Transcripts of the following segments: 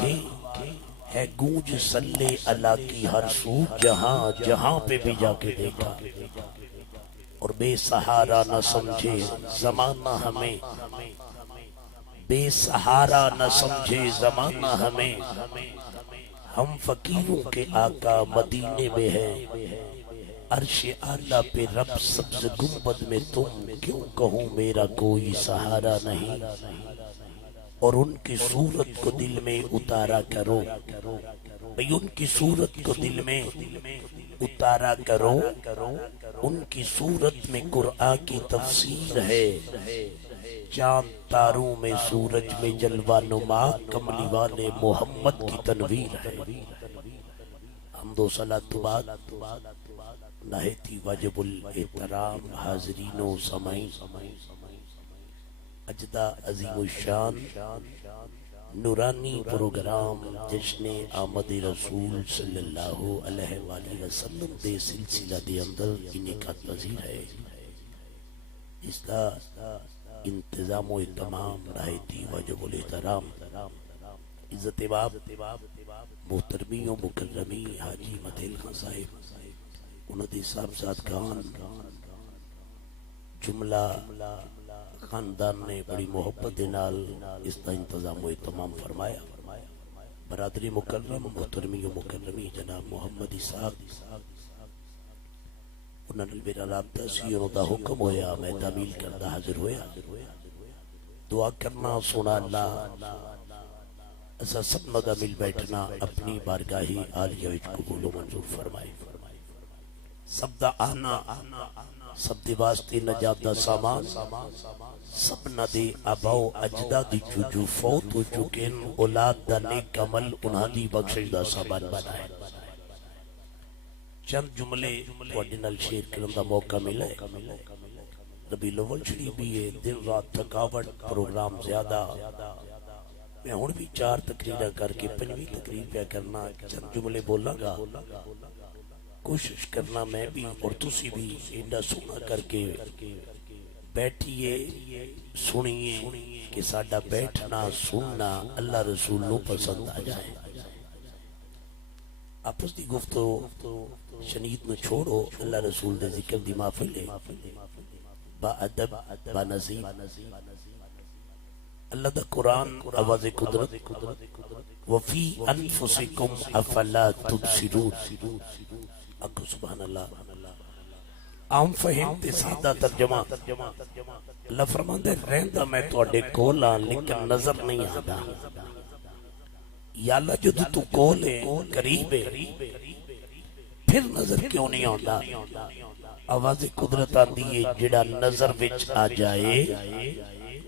کے ہے گونج صلی اللہ کی ہر سو، جہاں جہاں پہ بھی جا کے دیکھا، اور بے سہارا نہ سمجھے زمانہ ہمیں، بے سہارا نہ سمجھے زمانہ ہمیں، ہم فقیروں کے آقا مدینے میں ہے، عرش اعلیٰ پہ رب سبز گنبد میں تم، کیوں کہوں میرا کوئی سہارا نہیں، اور ان کی صورت کو دل میں اتارا کرو، بھئی ان کی صورت کو دل میں اتارا کرو، ان کی صورت میں قرآن کی تفسیر ہے، چاند تاروں میں سورج میں جلوہ نما، کملی والے محمد کی تنویر ہے۔ حمد و صلاۃ بعد نہایت واجب الاحترام حاضرین و سامعین، اجدہ عظیم الشان نورانی پروگرام جشن آمد رسول صلی اللہ علیہ وآلہ وسلم دے سلسلہ دے اندر انعقاد پذیر ہے۔ اس کا انتظام و اہتمام نہایت واجب الاحترام عزت باب محترمی و مکرمی حاجی مدیل خان صاحب، انہوں نے صاحبزادگان جملہ خاندان نے بڑی محبت نال اس کا انتظام و اہتمام فرمایا۔ برادری مکرم محترمی و مکرمی جناب محمد صاحب، انہوں نے میرا رابطہ سی، انہوں دا حکم ہویا، میں تعمیل کردہ حاضر ہویا، دعا کرنا سونا اللہ ایسا سب مدہ مل بیٹھنا اپنی بارگاہی عالیہ وچ قبول و منظور فرمائے، سب دا آنا سب دی واسطے نجات دا سامان، سب نہ دے آباؤ اجدہ دی جو فوت ہو چکے اولاد دا نیک عمل انہاں دی بخشش دا سامان بنائے۔ چند جملے وڈنل شیر کرن دا موقع ملے، ربیع الاول شریف بھی ہے، دن رات تھکاوٹ، پروگرام زیادہ، میں ہون بھی 4 تقریرہ کر کے 5ویں تقریر پہ کرنا، چند جملے بولا گا، کوشش کرنا میں بھی اور تسی بھی ایڈا سنا کر کے بیٹھئے سنیے کہ ساڈا بیٹھنا سننا اللہ رسول نو پسند آ جائے۔ آپس دی گفتگو شنید نو چھوڑو، اللہ رسول دے ذکر دی محفل ہے، با ادب با نظیم، اللہ دا قرآن آواز قدرت، وفی انفسکم افلا تبصرون، اکو سبحان اللہ۔ عام فہم تے سادہ ترجمہ، اللہ فرماندے رہندا میں تواڈے کول ہاں لیکن نظر نہیں آندا، یا اللہ جدو تو کول ہے قریب ہے پھر نظر کیوں نہیں آندا؟ آواز قدرت آندی ہے جڑا نظر وچ آ جائے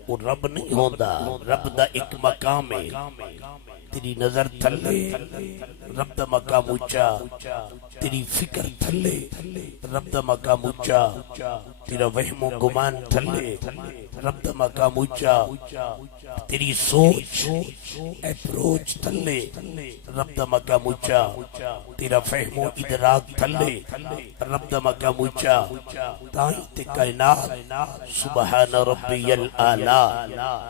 وہ رب نہیں ہوندا، رب دا ایک مقام ہے، تیری نظر تھلے رب دا مقام اونچا، تیری فکر تھلے رب دا مقام اونچا، تیرا وہم و گمان تھلے رب دا مقام اونچا، تیری سوچ اپروچ تھلے رب دا مقام اونچا، تیرا فہم و ادراک تھلے رب دا مقام اونچا، تائیں تے کائنات سبحان ربی الاعلی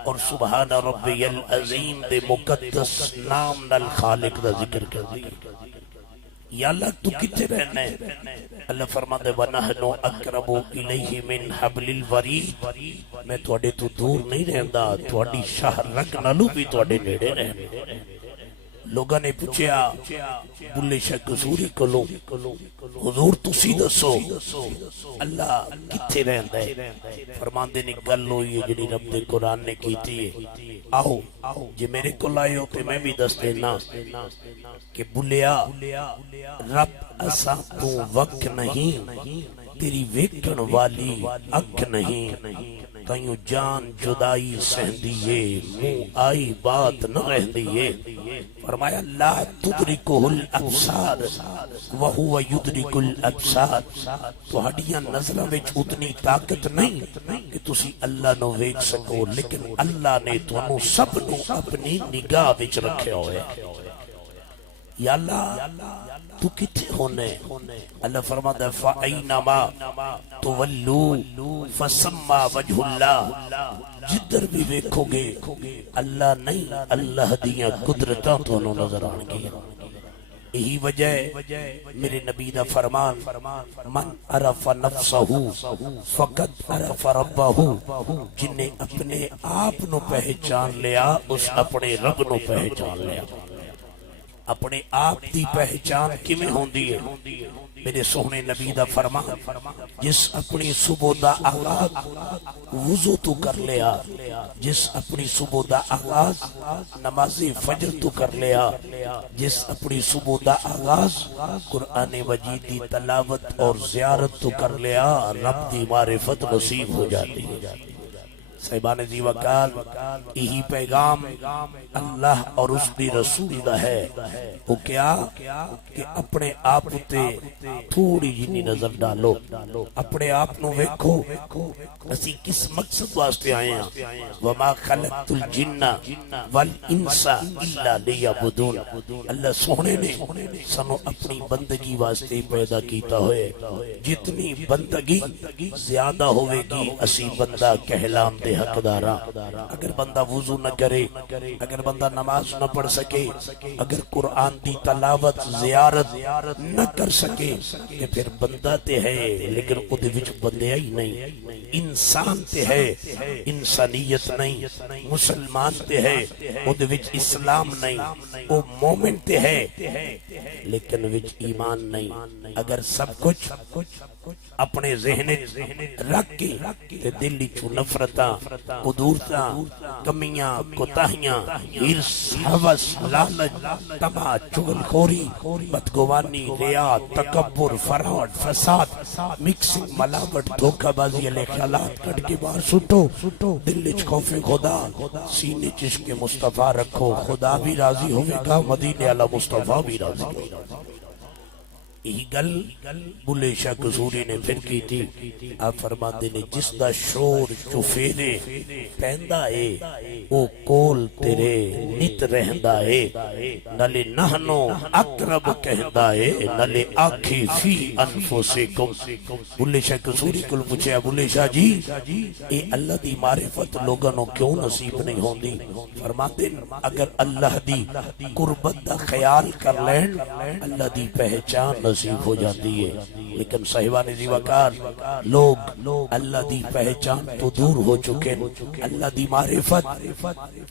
اور سبحان ربی العظیم دے مقدس نام نال خالق دا ذکر کر دی۔ یا اللہ تو کتے رہنا ہے؟ اللہ فرماتے وَنَحْنُ أَقْرَبُ إِلَيْهِ مِنْ حَبْلِ الْوَرِيدِ، میں تواڈے تو دور نہیں رہندا، تواڈی شاہ رگ نالوں بھی تواڈے نیڑے رہنا۔ لوگاں نے پوچھیا بلے شاہ قصوری کولوں حضور تسی دسو اللہ کتھے رہندا ہے؟ فرماندے نے گل ہوئی ہے جڑی رب دے قرآن نے کیتی ہے، آؤ جے میرے کول آئے ہو تے میں بھی دس دینا کہ بلیا رب اساں تو وقت نہیں، تیری ویکھن والی اکھ نہیں، تائیوں جان جدائی سہندیے منہ آئی بات نہ رہندیے۔ فرمایا لا تدرکہ الابصار وہو یدرک الابصار، تہاڈیاں نظراں وچ اتنی طاقت نہیں کہ تسی اللہ نو ویکھ سکو، لیکن اللہ نے تانوں سب نو اپنی نگاہ وچ رکھیا ہوئے۔ یا اللہ تو کتھے ہونے؟ اللہ فرماتا فَأَيْنَمَا تُوَلُّوا فَسَمَّا وَجْهُ اللَّهِ، جدھر بھی ویکھو گے اللہ نہیں اللہ دیاں قدرتاں تانوں نظر آن گیا یہی وجہ ہے میرے نبی دا فرمان من عرف نفسہ فقد عرف ربہ جن نے اپنے آپ نو پہچان لیا اس اپنے رب نو پہچان لیا اپنے آپ دی پہچان کیویں ہوندی ہے میرے سونے نبی دا فرمان جس اپنی صبح دا آغاز وضو تو کر لیا جس اپنی صبح دا آغاز نماز فجر تو کر لیا جس اپنی صبح دا آغاز قرآن مجید دی تلاوت اور زیارت تو کر لیا رب دی معرفت نصیب ہو جاتی ہے صاحبان دی وکال یہی پیغام اللہ اور اس دی رسول دا ہے وہ کیا کہ اپنے آپ تے تھوڑی جنی نظر ڈالو اپنے آپ نو ویکھو اسی کس مقصد واسطے آئے ہیں وما خلقت الجن والانس الا لیعبدون اللہ سونے نے سنو اپنی بندگی واسطے پیدا کیتا ہوئے جتنی بندگی زیادہ ہوئے گی اسی بندہ کہلام دے حقدارا اگر بندہ وضو نہ کرے اگر بندہ نماز نہ پڑھ سکے اگر قرآن دی تلاوت زیارت نہ کر سکے کہ پھر بندہ تے ہے لیکن خود وچ بندے ہی نہیں انسان تے ہے انسانیت نہیں مسلمان تے ہے خود وچ اسلام نہیں وہ مومن تے ہے لیکن وچ ایمان نہیں اگر سب کچھ اپنے ذہن رکھ کے تے دل چو نفرتاں قدورتاں کمیاں کوتاہیاں ہرس ہوس لالچ طمع چغل خوری بدگمانی ریا تکبر فراڈ فساد مکسنگ ملاوٹ دھوکہ بازی علیہ خیالات کٹ کے باہر سٹو دل چ خوف خدا سینے چشق مصطفیٰ رکھو خدا بھی راضی ہوئے گا مدینے والا مصطفیٰ بھی راضی ہوئے گا یہی گل بلے شاہ قصوری نے پھر کی تھی آپ فرماتے نے جس دا شور چفیرے پہندا ہے او کول تیرے نت رہندا ہے نلے نہنو اقرب کہندا ہے نلے آکھی فی انفسکم بلے شاہ قصوری کل پوچھے بلے شاہ جی اے اللہ دی معرفت لوگانوں کیوں نصیب نہیں ہوندی فرماتے اگر اللہ دی قربت دا خیال کر لین اللہ دی پہچان نصیب ہو جاتی ہے لیکن صاحبان دی وقار لوگ اللہ دی پہچان تو دور ہو چکے اللہ دی معرفت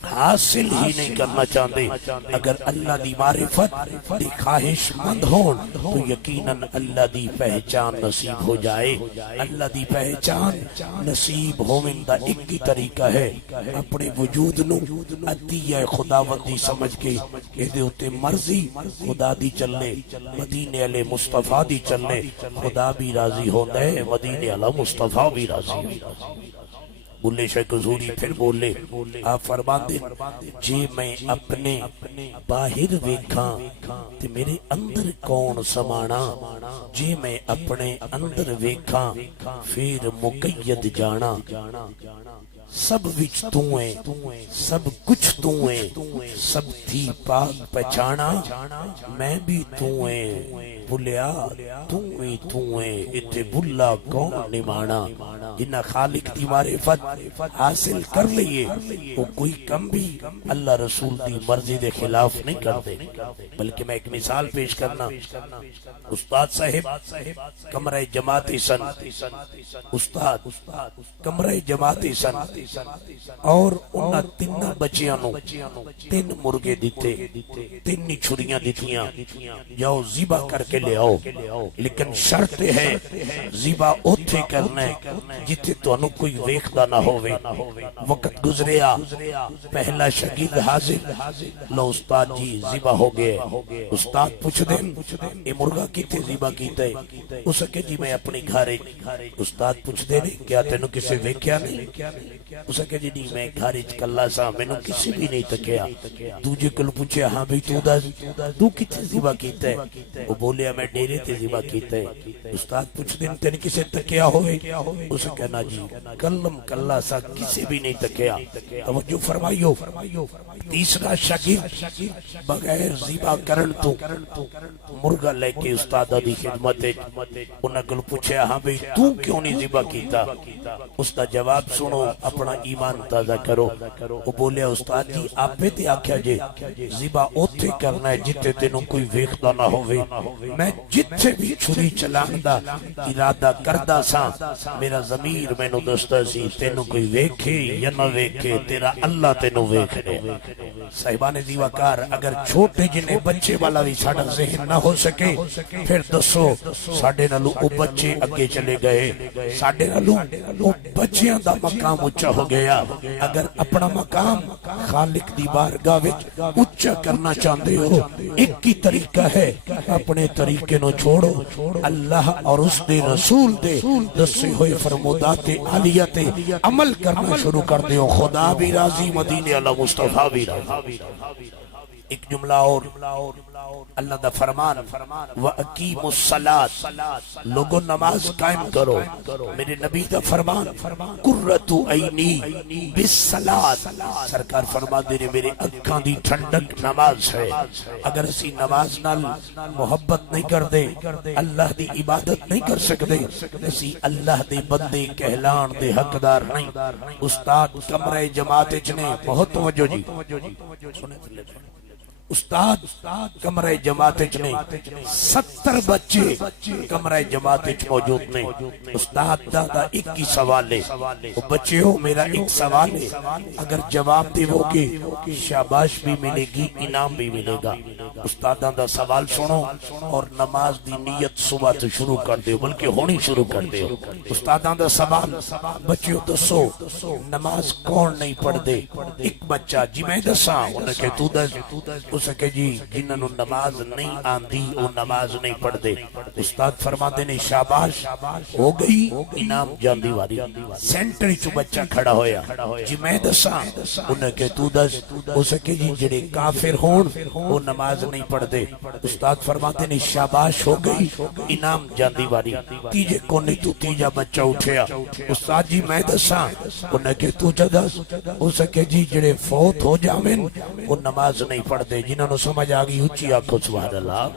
حاصل ہی نہیں کرنا چاہتے اگر اللہ دی معرفت دی خواہش مند ہون تو یقیناً اللہ دی پہچان نصیب ہو جائے اللہ دی پہچان نصیب ہونے دا ایک ہی طریقہ ہے اپنے وجود نو عطیہ خداوندی سمجھ کے کہ دے ہوتے مرضی خدا دی چلے مدینے علیہ مصطفیٰ دی چلے خدا بھی راضی ہوتا ہے مدینے علیہ مصطفیٰ بھی راضی ہوتا ہے بلے شاہ قصوری پھر بولے آپ فرماتے جے میں اپنے باہر ویکھاں تے میرے اندر کون سمانا جے میں اپنے اندر ویکھاں پھر مقید جانا سب وچ تو ہے سب کچھ تو ہے سب تھی پاک پہچانا میں بھی تو ہے بلیا تو ہے اتھے بلا کون نمانا جنہ خالق دی معرفت حاصل کر لیے وہ کوئی کم بھی اللہ رسول دی مرضی دے خلاف نہیں کر دے بلکہ میں ایک مثال پیش کرنا استاد صاحب کمرہ جماعتی سن استاد کمرہ جماعتی سن اور انہاں تین بچیاں نو تین مرغے دیتے تین چھریاں دیتیاں جاؤ ذبح کر کے لے آؤ لیکن شرط ہے ذبح اوتھے کرنا ہے جتے تو انو کوئی ویکھدا نہ ہوئے وقت گزریا پہلا شاگرد حاضر لو استاد جی ذبح ہو گئے استاد پوچھ دیں اے مرغا کتے ذبح کیتا ہے اس کہ جی میں اپنی گھارے استاد پوچھ دے کیا تینو کسے ویکھیا نہیں اس کہ جی نہیں میں گھارے کلا سا مینوں کسی بھی نہیں تکیا دوجے کل پوچھے ہاں بھی تو کتے ذبح کیتا ہے وہ بولیا میں ڈیرے تے ذبح کیتا ہے استاد پوچھ دن تین کسے تکیا ہوئے اسے کہنا جی کلم کلا سا کسی بھی نہیں تکیا توجہ فرمائیو تیسرا شاگرد بغیر زیبا کرن تو مرغا لے کے استاد دی خدمت انہاں کل پوچھے ہاں بھئی تو کیوں نہیں زیبا کیتا اس دا جواب سنو اپنا ایمان تازہ کرو وہ بولے استاد جی آپ پہ تے آکھیا جے زیبا اوتھے کرنا ہے جتے تینوں کوئی ویکھدا نہ ہوئے میں جتے بھی چھری چلان دا ارادہ کردہ سا میرا ضمیر میں نو دستا سی تینوں کوئی ویکھے یا نہ ویکھے تیرا اللہ تینوں ویکھ رہے صاحبان دیواکار اگر چھوٹے جنہیں بچے والا بھی ساڑھا ذہن نہ ہو سکے پھر دسو ساڑھے نلو او بچے اگے چلے گئے ساڑھے نلو او بچیاں دا مقام اچھا ہو گیا اگر اپنا مقام خالق دی بارگاہ وچ اچھا کرنا چاہتے ہو ایک ہی طریقہ ہے اپنے طریقے نو چھوڑو اللہ اور اس دے رسول دے دسے ہوئے فرمودات عالیہ تے عمل کرنا شروع کر دیو خدا بھی راضی مدینے اللہ مصطفیٰ بھی راضی ایک جملہ اور اللہ دا فرمان وَأَقِيمُوا الصَّلَاةَ لوگوں نماز قائم کرو میرے نبی دا فرمان قُرَّةُ عَيْنِي بِالصَّلَاةِ سرکار فرما دے رہے میرے اکھاں دی ٹھنڈک نماز ہے اگر اسی نماز نال محبت نہیں کر دے اللہ دی عبادت نہیں کر سکتے اسی اللہ دے بندے کہلان دے حقدار نہیں استاد کمرہ جماعت چنے بہت توجہ جی سنے تلے استاد کمرہ جماعت چنے 70 بچے کمرہ جماعت چ موجود نے استاد دادا ایک ہی سوال ہے وہ بچے ہو میرا ایک سوال ہے اگر جواب دے وہ کہ شاباش بھی ملے گی انعام بھی ملے گا استاداں دا سوال سنو اور نماز دی نیت صبح تو شروع کر دیو بلکہ ہونی شروع کر دیو استاداں دا سوال بچیو دسو نماز کون نہیں پڑھ دے ایک بچہ جی میں دساں انہیں کہ تو دس سکے جی جنہوں نماز نہیں آندی وہ نماز نہیں پڑھ دے استاد فرماتے نے شاباش ہو گئی انعام جاندی واری سینٹری چو بچہ کھڑا ہویا جی میں دساں انہیں کہ تو دس ہو سکے جی جڑے کافر ہون وہ نماز نہیں پڑھ دے استاد فرماتے نے شاباش ہو گئی انعام جاندی واری تیجے کونے تو تیجا بچہ اٹھیا استاد جی میں دساں انہیں کہ تو دس ہو سکے جی جڑے فوت ہو جاویں وہ نماز نہیں پڑھ دے جنہوں نے سمجھ آگئی اچھی آنکھوں سبحان اللہ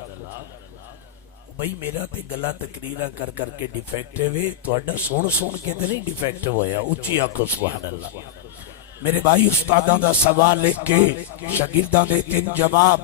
بھئی میرا تے گلا تقریرہ کر کر کے ڈیفیکٹو ہے تو اڈا سون سون کے تے نہیں ڈیفیکٹو ہویا اچھی آنکھوں سبحان اللہ میرے بھائی استاداں دا سوال لکھ کے شاگرداں دے تین جواب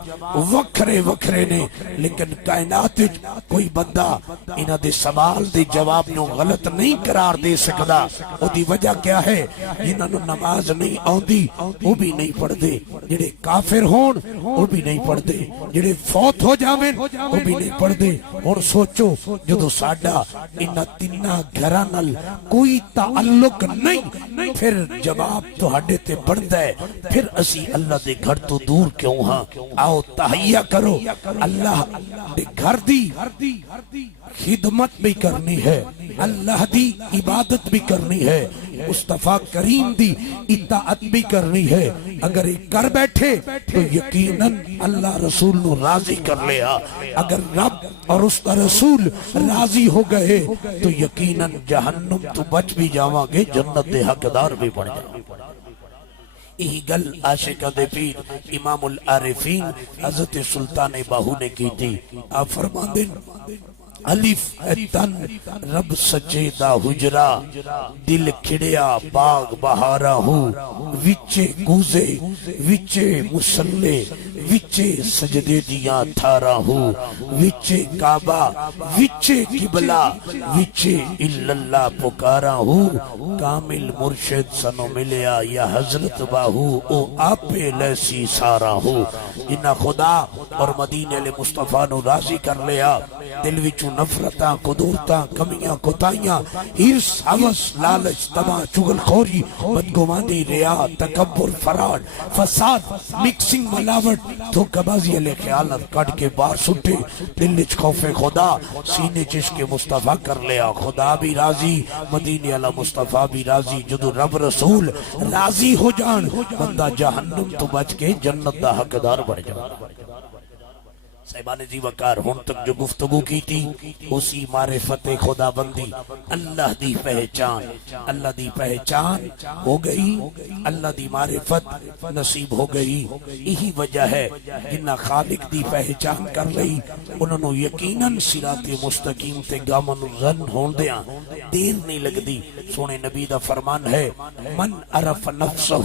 وکھرے وکھرے نے لیکن کائنات کوئی بندہ انہاں دے سوال دے جواب نو غلط نہیں قرار دے سکدا او دی وجہ کیا ہے جنہاں نو نماز نہیں آندی وہ بھی نہیں پڑھ دے جڑے کافر ہون وہ بھی نہیں پڑھ دے جڑے فوت ہو جاویں وہ بھی نہیں پڑھ دے اور سوچو جدو ساڈا انہاں تیناں گھراں نال کوئی تعلق نہیں پھر جواب تو ہڈے تے پڑھتا ہے پھر اسی اللہ دے گھر تو دور کیوں ہاں آؤ تحیہ کرو اللہ دے گھر دی خدمت بھی کرنی ہے اللہ دی عبادت بھی کرنی ہے مصطفیٰ کریم دی اطاعت بھی کرنی ہے اگر ایک کر بیٹھے تو یقیناً اللہ رسول نو راضی کر لیا اگر رب اور اس کا رسول راضی ہو گئے تو یقیناً جہنم تو بچ بھی جاواں گے جنت دے حقدار بھی بڑھ جاواں یہی گل عاشقہ دے پیر امام العارفین حضرت سلطان باہو نے کی تھی آپ فرما دیں الف تن رب سچے دا حجرا دل کھڑیا باغ بہارا ہو وچے گوزے وچے مسلے وچے سجدے دیاں تھارا ہو وچے کعبہ وچے قبلہ وچے اللہ پکارا ہو کامل مرشد سنو ملیا یا حضرت باہو او آپے لیسی سارا ہو جنہ خدا اور مدینے لے مصطفیٰ نو راضی کر لیا دل وچو نفرتاں قدورتاں کمیاں کوتاہیاں ہرس حوث لالچ تما چگل خوری بدگمانی ریا تکبر فراڈ فساد مکسنگ ملاوٹ دھوکہ بازی علیہ خیالت کٹ کے بار سٹے دل وچ خوف خدا سینے چشک مصطفیٰ کر لیا خدا بھی راضی مدینے علی مصطفیٰ بھی راضی جدو رب رسول راضی ہو جان بندہ جہنم تو بچ کے جنت دا حقدار بڑھ جان صاحبان جی وقار ہن تک جو گفتگو کی تھی اسی معرفت خدا بندی اللہ دی پہچان ہو گئی، اللہ دی معرفت نصیب ہو گئی۔ یہی وجہ ہے جنہ خالق دی پہچان کر لئی انہوں یقیناً صراط مستقیم تے گامن رن ہون دیاں دیر نہیں لگ دی۔ سونے نبی دا فرمان ہے من عرف نفسہ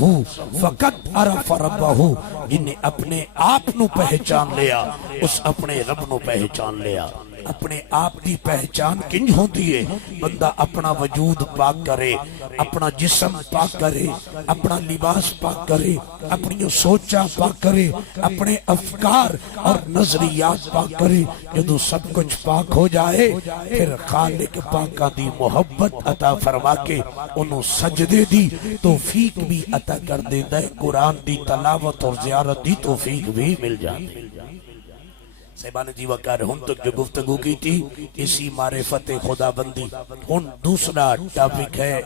فقط عرف ربہ، جنہیں اپنے آپ نو پہچان لیا اس اپنے رب نو پہچان لیا۔ اپنے آپ کی پہچان کنج ہوتی ہے؟ بندہ اپنا وجود پاک کرے، اپنا جسم پاک کرے، اپنا لباس پاک کرے، اپنی سوچا پاک کرے، اپنے افکار اور نظریات پاک کرے۔ جدو سب کچھ پاک ہو جائے پھر خالق پاکا دی محبت عطا فرما کے انہوں سجدے دی توفیق بھی عطا کر دے دے، قرآن دی تلاوت اور زیارت دی توفیق بھی مل جاتے۔ صاحبان جی وقار ہن تک جو گفتگو کی تھی اسی معرفت خدا بندی۔ ہن دوسرا ٹاپک ہے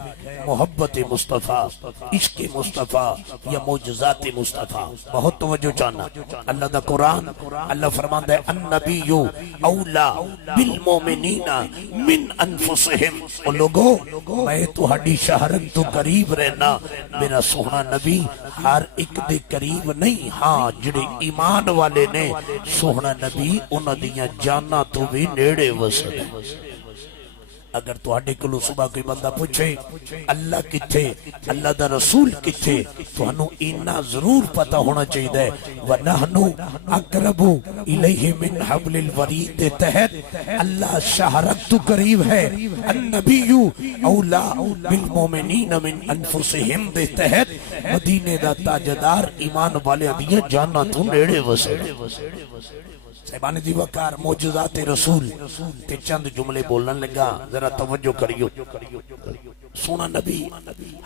محبت مصطفیٰ، عشق مصطفیٰ یا معجزات مصطفیٰ۔ بہت توجہ چاہنا، اللہ دا قرآن اللہ فرماندا ہے النبی اولا بالمومنین من انفسہم۔ او لوگو میں تہاڈی شہرت تو قریب رہنا، میرا سونا نبی ہر ایک دے قریب نہیں، ہاں جڑے ایمان والے نے سونا نبی انہاں دیاں جاناں تو بھی نیڑے وسد ہے۔ اگر تو آڈے کلو صبح کوئی بندہ پوچھے اللہ کتھے، اللہ دا رسول کتھے، تو ہنو اینا ضرور پتا ہونا چاہیے وَنَحْنُ أَقْرَبُ إِلَيْهِ مِنْ حَبْلِ الْوَرِيدِ تحت اللہ شہرت تو قریب ہے، النبی اولا بالمومنین من انفسہم دے تحت مدینے دا تاجدار ایمان والے دیاں جانا تو نیڑے وسے۔ صاحبان جی وقار معجزات رسول تے چند جملے بولن لگا، ذرا توجہ کریو۔ سونا نبی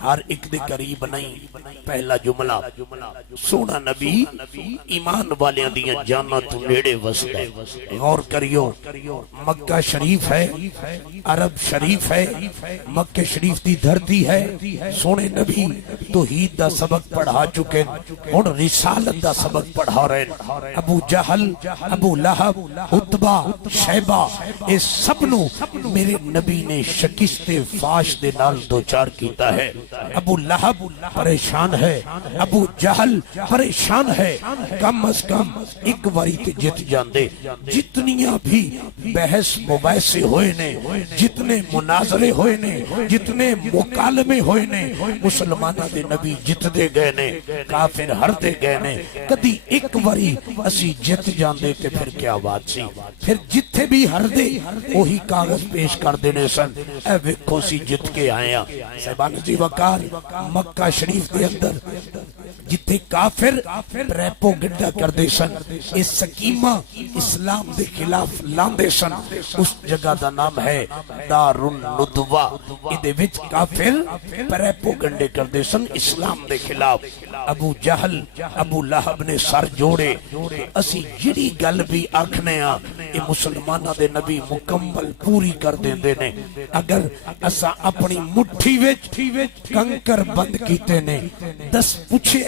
ہر ایک دے قریب نہیں۔ پہلا جملہ سونا نبی ایمان والیاں دیاں جانا تو نیڑے وسد ہے۔ غور کریو، مکہ شریف ہے، عرب شریف ہے، مکہ شریف دی دھرتی ہے، سونے نبی توحید دا سبق پڑھا چکے، ہن رسالت دا سبق پڑھا رہے۔ ابو جہل، ابو لہب، عتبہ، شیبہ، اس سب نو میرے نبی نے شکست فاش دے نال دوچار کیتا ہے۔ ابو لہب پریشان ہے، ابو جہل پریشان ہے، کم از کم ایک واری تے جت جاندے۔ جتنیاں بھی بحث مباحثے ہوئے نے، جتنے مناظرے ہوئے نے، جتنے مکالمے ہوئے نے، مسلمانہ دے نبی جت دے گئے نے، کافر ہر دے گئے نے۔ کدی ایک واری اسی جت جاندے تے پھر کیا بات سی، پھر جتھے بھی ہر دے وہی کاغذ پیش کر دینے سن، اے ویکھو سی جت کے آیا۔ صاحبان جی وقار مکہ شریف دے اندر جتھے کافر ریپو گڈا کر دے سن، اس سکیمہ اسلام دے خلاف لاندے سن، اس جگہ دا نام ہے دار الندوہ۔ ادھے وچ کافر ریپو گڈے کر دے سن اسلام دے خلاف۔ ابو جہل، ابو لہب نے سر جوڑے، اسی جڑی گل بھی آکھنے آ یہ مسلمانہ دے نبی مکمل پوری کر دیں دینے۔ اگر اسا اپنی مٹھی وچ کنکر بند کیتے نے، دس پوچھے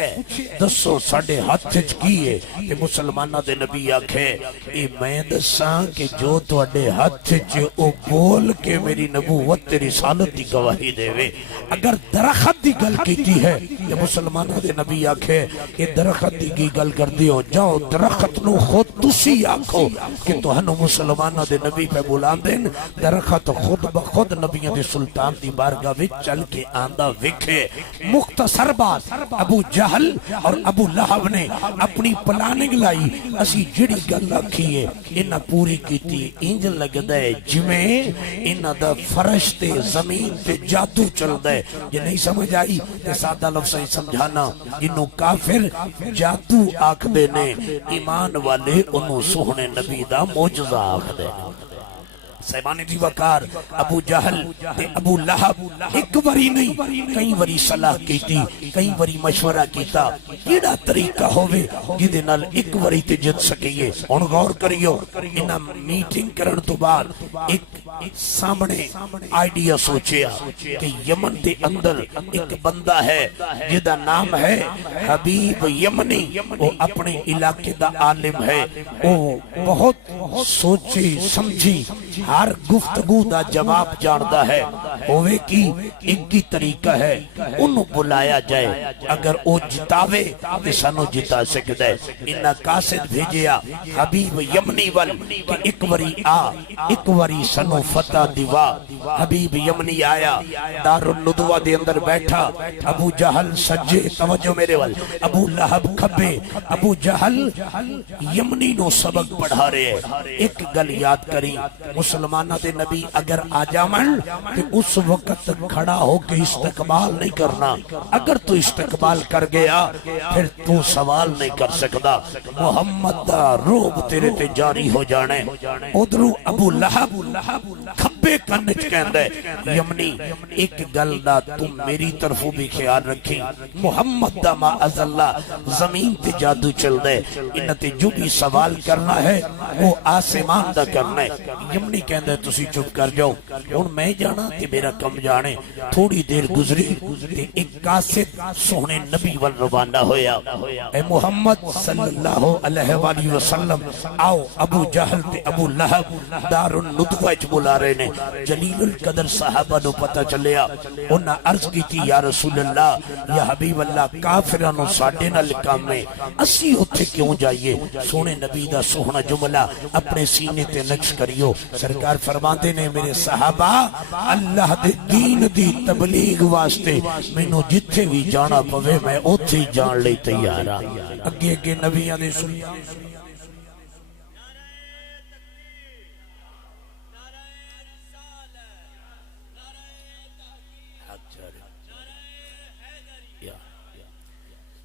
دسو ساڑھے ہاتھ چھ کیے، کہ مسلمانہ دے نبی آکھے اے میں دساں کہ جو تو اڈے ہاتھ چھ او بول کے میری نبوت تے رسالت دی گواہی دے وے۔ اگر درخت دی گل کیتی ہے کہ مسلمانہ دے نبی آکھے اے درخت دی کی گل کر دیو، جاؤ درخت نو خود تسی آکھو کہ تو ہنو مسلمانہ دے نبی پہ بلان دین۔ درخت خود بخود نبیوں دے سلطان دی بارگاہ وچ چل کے آندہ وکھے۔ مختصر بات، ابو جہل اور ابو لہب نے اپنی پلاننگ لائی، اسی جڑی گل آکھیے انہاں پوری کیتی۔ انج لگدا ہے جویں انہاں دا فرش تے زمین تے جادو چلدا ہے۔ یہ نہیں سمجھ آئی تے سادہ لفظ سمجھانا، جنوں کافر جادو آکھ دینے، ایمان والے انہوں سوہنے نبی دا معجزہ آکھ دینے۔ صاحبان دی وقار ابو جہل تے ابو لہب ایک واری نہیں کئی واری صلاح کیتی کئی واری مشورہ کیتا کیڑا طریقہ ہووے جدے نال ایک واری تے جت سکیے ہن غور کریو انہاں میٹنگ کرن تو بعد ایک سامنے آئیڈیا سوچیا کہ یمن دے اندر ایک بندہ ہے جدا نام ہے حبیب یمنی وہ اپنے علاقے دا عالم ہے وہ بہت سوچی سمجھی ہر گفتگو دا جواب جاندا ہے ہوئے کی ایک کی طریقہ ہے انہوں بلایا جائے اگر وہ جتاوے تو سانو جتا سکتا ہے انہا قاصد بھیجیا حبیب یمنی وال کہ ایک وری ایک وری سانو فتح دیوا حبیب یمنی آیا دار الندوہ دے اندر بیٹھا ابو جہل سجے توجہ میرے وال ابو لہب کھبے ابو جہل یمنی نو سبق پڑھا رہے ہیں ایک گل یاد کری مسلمانہ دے نبی اگر آ جامن تو اس وقت کھڑا ہو کے استقبال نہیں کرنا اگر تو استقبال کر گیا پھر تو سوال نہیں کر سکتا محمد دا روب تیرے تے جاری ہو جانے ادھرو ابو لہب کھبے کنچ کہندے یمنی ایک گل دا تم میری طرفوں بھی خیال رکھی محمد دا معاذ اللہ زمین تے جادو چل دے انہ تے جو بھی سوال کرنا ہے وہ آسمان دا کرنا ہے یمنی کہندے تسی چپ کر جاؤ اور میں جانا تے میرا کم جانے تھوڑی دیر گزری تے ایک قاصد سونے نبی والروانہ ہویا اے محمد صلی اللہ علیہ وآلہ وسلم آؤ ابو جہل تے ابو لہب دار الندوہ اچ بلا رہے نے جلیل القدر صحابہ نو پتہ چلیا انہا عرض کی تھی یا رسول اللہ یا حبیب اللہ کافرانو ساڑھے نہ لکام میں اسی ہوتے کیوں جائیے سونے نبی دا سوہنا جملہ اپنے سینے تے نقش کریو سرکار فرماتے نے میرے صحابہ اللہ دے دین دی تبلیغ واسطے میں نو جتھے بھی جانا پوے میں اوتھے جان لے تیارا اگے اگے نبیاں دے سلیان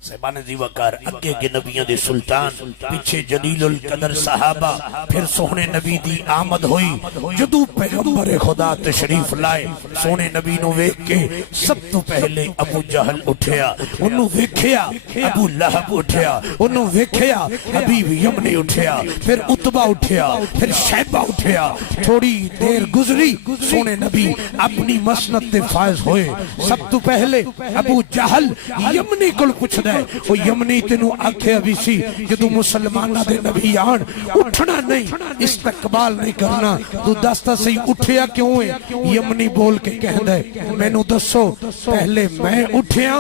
صاحبان دی وقار اگے کے نبیوں دے سلطان پیچھے جلیل القدر صحابہ پھر سونے نبی دی آمد ہوئی جدو پیغمبر خدا تشریف لائے سونے نبی نو ویکھ کے سب تو پہلے ابو جہل اٹھیا انہوں ویکھیا ابو لہب اٹھیا انہوں ویکھیا حبیب یمنی اٹھیا پھر عتبہ اٹھیا پھر شیبہ اٹھیا تھوڑی دیر گزری سونے نبی اپنی مسند تے فائز ہوئے سب تو پہلے ابو جہل یمنی کل پوچھ دے وہ یمنی تینو آنکھیں ابھی سی جدو مسلمانہ دے نبی آن اٹھنا نہیں استقبال نہیں کرنا تو دستا سے اٹھیا کیوں ہے یمنی بول کے کہہ دے میں نو دسو پہلے میں اٹھیا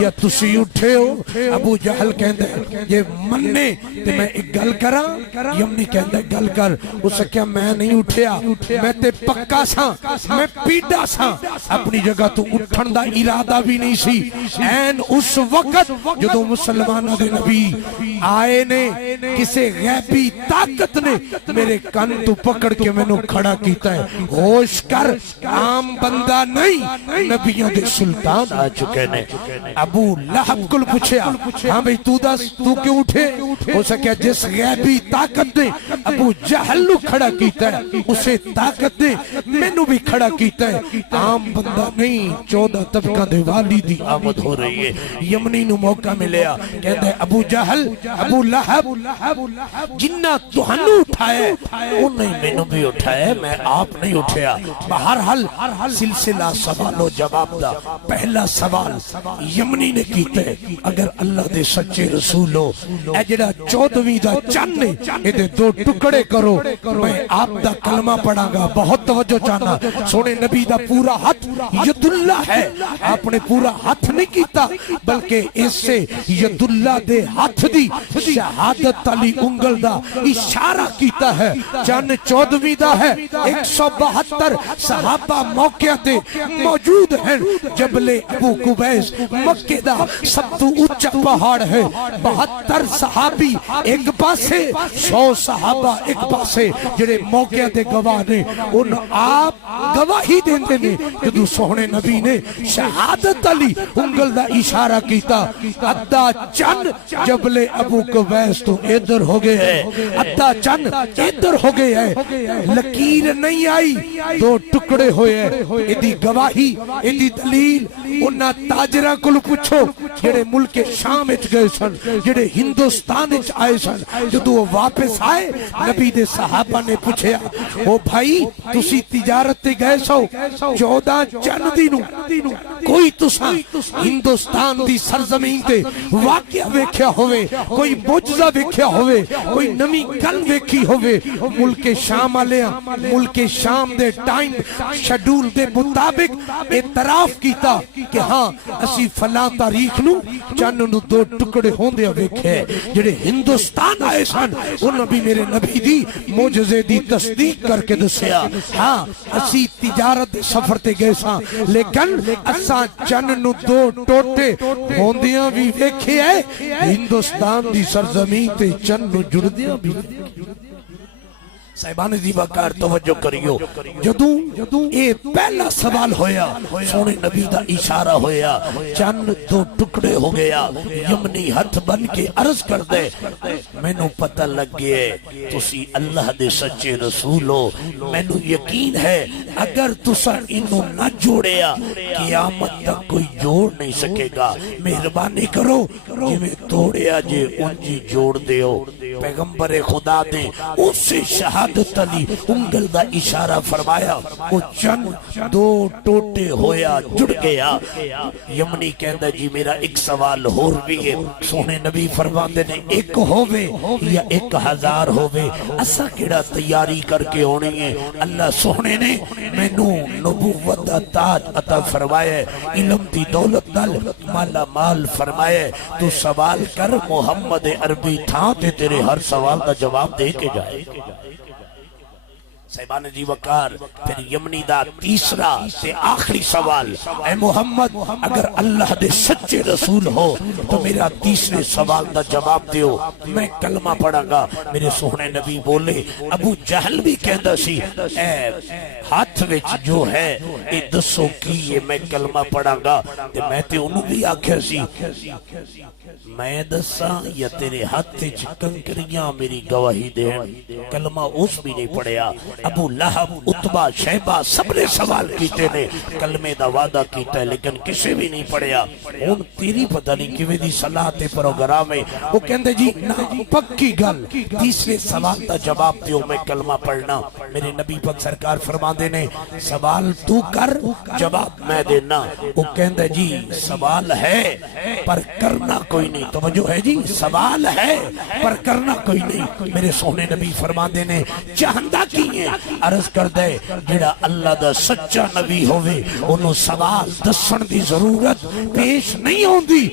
یا تسی اٹھے ہو ابو جہل کہہ دے یہ مننے تے میں ایک گل کرا یمنی کہہ دے گل کر اسے کیا میں نہیں اٹھیا میں تے پکا سا میں پیڈا سا اپنی جگہ تو اٹھن دا ارادہ بھی نہیں سی این اس وقت جدو مسلمانہ دے نبی آئے نے کسے غیبی طاقت نے میرے کن تو پکڑ کے میں نو کھڑا کیتا ہے ہوش کر عام بندہ نہیں نبیوں دے سلطان آ چکے نے ابو لہب کل پوچھیا ہاں بھئی تو دس تو کیوں اٹھے ہو سکیا جس غیبی طاقت نے ابو جہل نو کھڑا کیتا ہے اسے طاقت نے میں نو بھی کھڑا کیتا ہے عام بندہ نہیں 14 طبقہ دے والی دی آمد ہو رہی ہے یمنی نو موقع ملیا کہتے ہیں ابو جہل ابو لہب جنہ تہنو اٹھائے انہیں میں نے بھی اٹھائے میں آپ نہیں اٹھیا بہرحال سلسلہ سوال و جواب دا پہلا سوال یمنی نے کیتے اگر اللہ دے سچے رسول ہو اے جڑا 14ویں دا چند نے یہ دو ٹکڑے کرو میں آپ دا کلمہ پڑھا گا بہت توجہ چاہنا سونے نبی دا پورا ہاتھ ید اللہ ہے آپ نے پورا ہاتھ نہیں کیتا بلکہ اس سے ید اللہ دے ہاتھ دی شہادت علی انگل دا اشارہ کیتا ہے چند 14ویں دا ہے 172 صحابہ موقع دے موجود ہیں جبل ابو قبیس مکہ دا سب تو اونچا پہاڑ ہے 72 صحابی ایک پاسے 100 صحابہ ایک پاسے جڑے موقع دے گواہ نے ان آپ گواہی دیندے نے جدو سونے نبی نے شہادت علی انگل دا اشارہ کیتا ادھا چند جبل ابو قبیس تو ادھر ہو گئے ہے، ادھا چند ادھر ہو گئے ہے، لکیر نہیں آئی، دو ٹکڑے ہوئے ہیں۔ ایدی گواہی ایدی دلیل انہاں تاجرہ کو پوچھو جڑے ملک شام اچ گئے سن، جڑے ہندوستان اچ آئے سن، جدو وہ واپس آئے نبی دے صحابہ نے پوچھیا او بھائی تسی تجارت تے گئے سو 14 چند دنوں کوئی تساں ہندوستان دی سرزمین تے واقعہ ویکھیا ہوئے، کوئی معجزہ ویکھیا ہوئے، کوئی نمی گل ویکھی ہوئے، ملک شام آلیاں ملک شام دے ٹائم شیڈول دے مطابق اعتراف کیتا کہ ہاں اسی فلاں تاریخ نو چند نو دو ٹکڑے ہوندے ویکھے جڑے ہندوستان آئے سن، انہوں بھی میرے نبی دی معجزے دی تصدیق کر کے دسیا ہاں اسی تجارت سفر تے گئے ساں لیکن اساں چند نو دو ٹوٹے ہوندیاں بھی ویکھے ہے، ہندوستان دی سرزمین تے چند نو جڑدیاں بھی صاحبان دی وقار توجہ کریو جدوں اے پہلا سوال ہویا سونے نبی دا اشارہ ہویا چند دو ٹکڑے ہو گیا، یمنی ہتھ بن کے عرض کر دے میں نو پتہ لگ گئے تسی اللہ دے سچے رسول ہو، میں نو یقین ہے اگر تسا انہوں نہ جوڑیا قیامت تک کوئی جوڑ نہیں سکے گا، مہربانی کرو جی میں توڑیا جے انجی جوڑ دیو۔ پیغمبر خدا دے اس سے شہادت علی انگل دا اشارہ فرمایا، وہ چند دو ٹوٹے ہویا جڑ گیا۔ یمنی کہندہ جی میرا ایک سوال ہور بھی ہے، سونے نبی فرماندے نے ایک ہووے یا 1000 ہووے اسا کیڑا تیاری کر کے ہونی ہے۔ اللہ سونے نے میں نو نبوت دا تاج عطا فرمائے، علم دی دولت نال مالا مال فرمائے، تو سوال کر محمد عربی تھا تے تیرے ہر سوال دا جواب دے کے جائے۔ صاحبان جی وقار پھر یمنی دا تیسرا سے آخری سوال، اے محمد اگر اللہ دے سچے رسول ہو تو میرا تیسرے سوال دا جواب دیو، میں کلمہ پڑھا گا۔ میرے سوہنے نبی بولے، ابو جہل بھی کہندہ سی اے ہاتھ وچ جو ہے اے دسو کی یہ میں کلمہ پڑھا گا، تے میں تے انہوں بھی آکھیا سی میں دساں یا تیرے ہاتھ وچ کنکریاں میری گواہی دین، کلمہ اس بھی نہیں پڑھیا۔ ابو لہب عتبہ شیبہ سب نے سوال کیتے نے کلمے دا وعدہ کیتا ہے لیکن کسے بھی نہیں پڑھیا۔ ان تیری پتہ نہیں کیویں دی صلاح تے پروگرام ہے، وہ کہندے جی نا پکی گل تیسرے سوال دا جواب دیو میں کلمہ پڑھنا۔ میرے نبی پاک سرکار فرماندے نے سوال تو کر جواب میں دینا۔ وہ کہندے جی سوال ہے پر کرنا کوئی نہیں، توجہ ہے جی سوال ہے پر کرنا کوئی نہیں۔ میرے سونے نبی فرماندے نے چاہندہ کی ہیں عرض کر دے جڑا اللہ دا سچا نبی ہوئے انہوں سوال دسن دی ضرورت پیش نہیں ہوندی،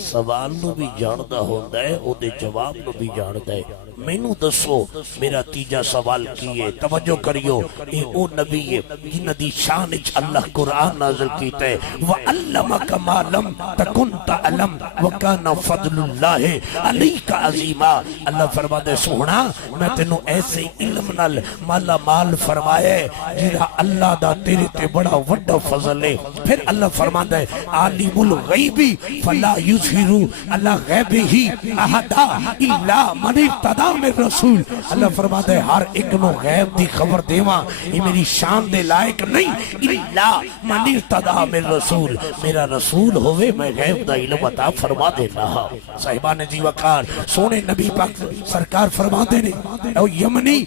سوال نو بھی جاندہ ہوندہ ہے او دے جواب نو بھی جاندہ ہے۔ میں نو دسو میرا تیجا سوال کیے، توجہ کریو اے او نبی ہے جنہ دی شان اچ اللہ قرآن نازل کیتا ہے، وَعَلَّمَكَ مَا لَمْ تَكُنْ تَعْلَمْ وَكَانَ فَضْلُ اللَّهِ عَلَيْكَ عَظِيمًا۔ اللہ فرماتے سونا میں تینوں ایسے علم نال مالا مال فرمایا ہے جنہا اللہ دا تیرے تے بڑا وڈا فضل ہے۔ پھر اللہ فرماتا ہے عالم الغیبی فلا یظہرو اللہ غیبی ہی احدا الا من ارتضی من رسول۔ اللہ فرماتا ہے ہر ایک نو غیب دی خبر دیواں یہ میری شان دے لائق نہیں، الا من ارتضی من رسول، میرا رسول ہوئے میں غیب دا علم عطا فرما دینا۔ صاحبان جی وقار سونے نبی پاک سرکار فرماتے نے او یمنی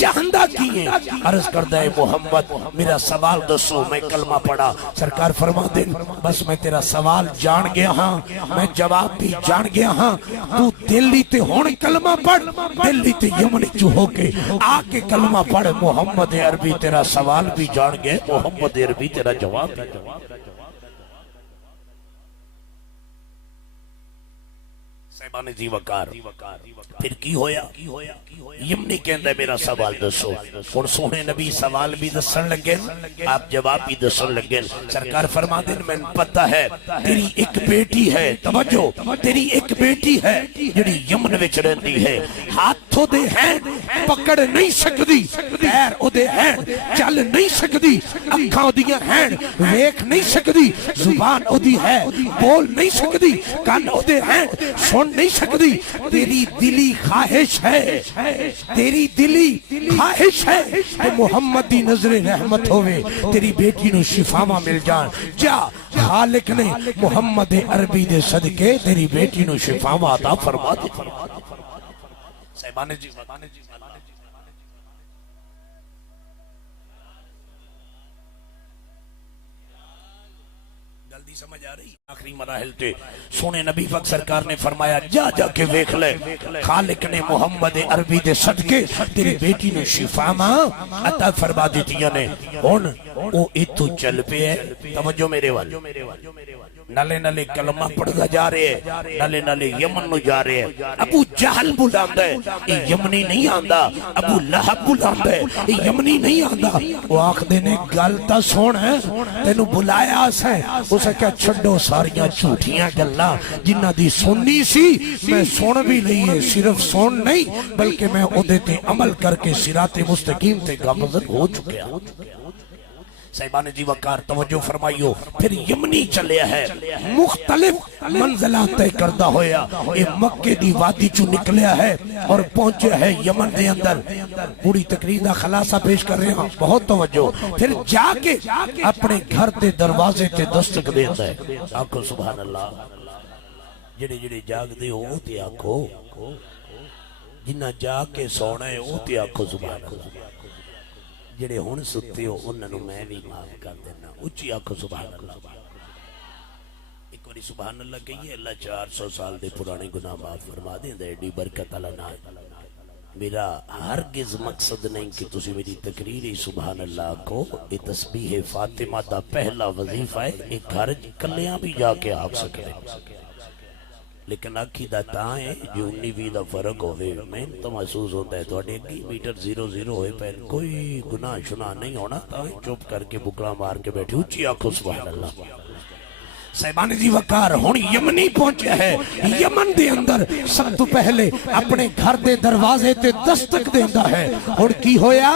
چاہندہ کیے، عرض کردہ ہے محمد میرا سوال دسو میں کلمہ پڑھا۔ سرکار فرماتے بس میں تیرا سوال جان گیا ہاں، میں جواب بھی جان گیا ہاں، تو دلی تے ہونے کلمہ پڑھ، دلی تے یمنی چو ہو کے آکے کلمہ پڑھ۔ محمد عربی تیرا سوال بھی جان گئے، محمد عربی تیرا جواب بھی جواب۔ صاحبان جی وقار پھر کی ہویا یمنی کہندہ ہے میرا سوال دسو اور سونے نبی سوال بھی دسن لگے آپ جواب بھی دسن لگے سرکار فرما دیں میں پتہ ہے تیری ایک بیٹی ہے توجہ تیری ایک بیٹی ہے جڑی یمن وچ رہندی ہے ہاتھوں دے ہیں پکڑ نہیں سکدی پیر او دے ہیں چل نہیں سکدی اکھاں دیاں ہیں ویکھ نہیں سکدی زبان او دی ہے بول نہیں سکدی کان او دے ہیں سن نہیں سکدی تیری دلی خواہش ہے تیری دلی خواہش ہے کہ محمد دی نظر رحمت ہوئے تیری بیٹی نو شفاواں مل جان جا خالق نے محمد عربی دے صدقے تیری بیٹی نو شفاواں عطا فرما دی صاحبان جی جلدی سمجھ آ رہی آخری مراحل تے سونے نبی پاک سرکار نے فرمایا جا جا کے ویکھ لے خالق نے محمد عربی دے صدقے تیری بیٹی نو شفاواں عطا فرما دتیاں نے ہن او ایتھوں چل پیا توجہ میرے وال نالے نالے کلمہ پڑھدا جا رہے ہیں نالے نالے یمن نو جا رہے ہیں ابو جہل بلاندا ہے یہ یمنی نہیں آندا ابو لہب بلاندا ہے یہ یمنی نہیں آندا وہ آکھدے نے گل تا سن ہے تینوں بلایا ہے اسے کیا چھڈو ساریاں جھوٹیاں گلاں جنہاں دی سننی سی میں سن بھی لئیے صرف سن نہیں بلکہ میں اودے تے عمل کر کے صراط مستقیم تے گامزن ہو چکیا صاحبان جی وقار توجہ فرمائیو پھر یمنی چلیا ہے مختلف منزلات طے کردہ ہویا یہ مکے دی وادی چو نکلیا ہے اور پہنچے ہے یمن دے اندر پوری تقریر دا خلاصہ پیش کر رہے ہیں بہت توجہ پھر جا کے اپنے گھر دے دروازے تے دستک دیتا ہے آنکھو سبحان اللہ جڑے جڑے جاگ دے ہو تے آنکھو جنہ جاگ کے سونا ہے ہو تے آنکھو سبحان اللہ جڑے ہون ستے ہو انہوں میں بھی معاف کر دینا اچھی آنکھو سبحان اللہ ایک واری سبحان اللہ کہیے اللہ 400 سال دے پرانے گناہ معاف فرما دیں دے ایڈی برکت اللہ نہ میرا ہرگز مقصد نہیں کہ تسی میری تقریری سبحان اللہ کو یہ تسبیح فاطمہ دا پہلا وظیفہ ہے ایک گھر کلیاں بھی جا کے آگ سکے لیکن آکھی دا تاں ہے جو 19 دا فرق ہوئے میں تو محسوس ہوتا ہے تو اڈے 1 میٹر 0-0 ہوئے پہن کوئی گناہ شناہ نہیں ہونا تاں چپ کر کے بکرا مار کے بیٹھی اچھی آنکھو سبحان اللہ صاحبان جی وقار ہون یمنی پہنچے ہے یمن دے اندر سب تو پہلے اپنے گھر دے دروازے تے دستک دیندہ ہے اور کی ہویا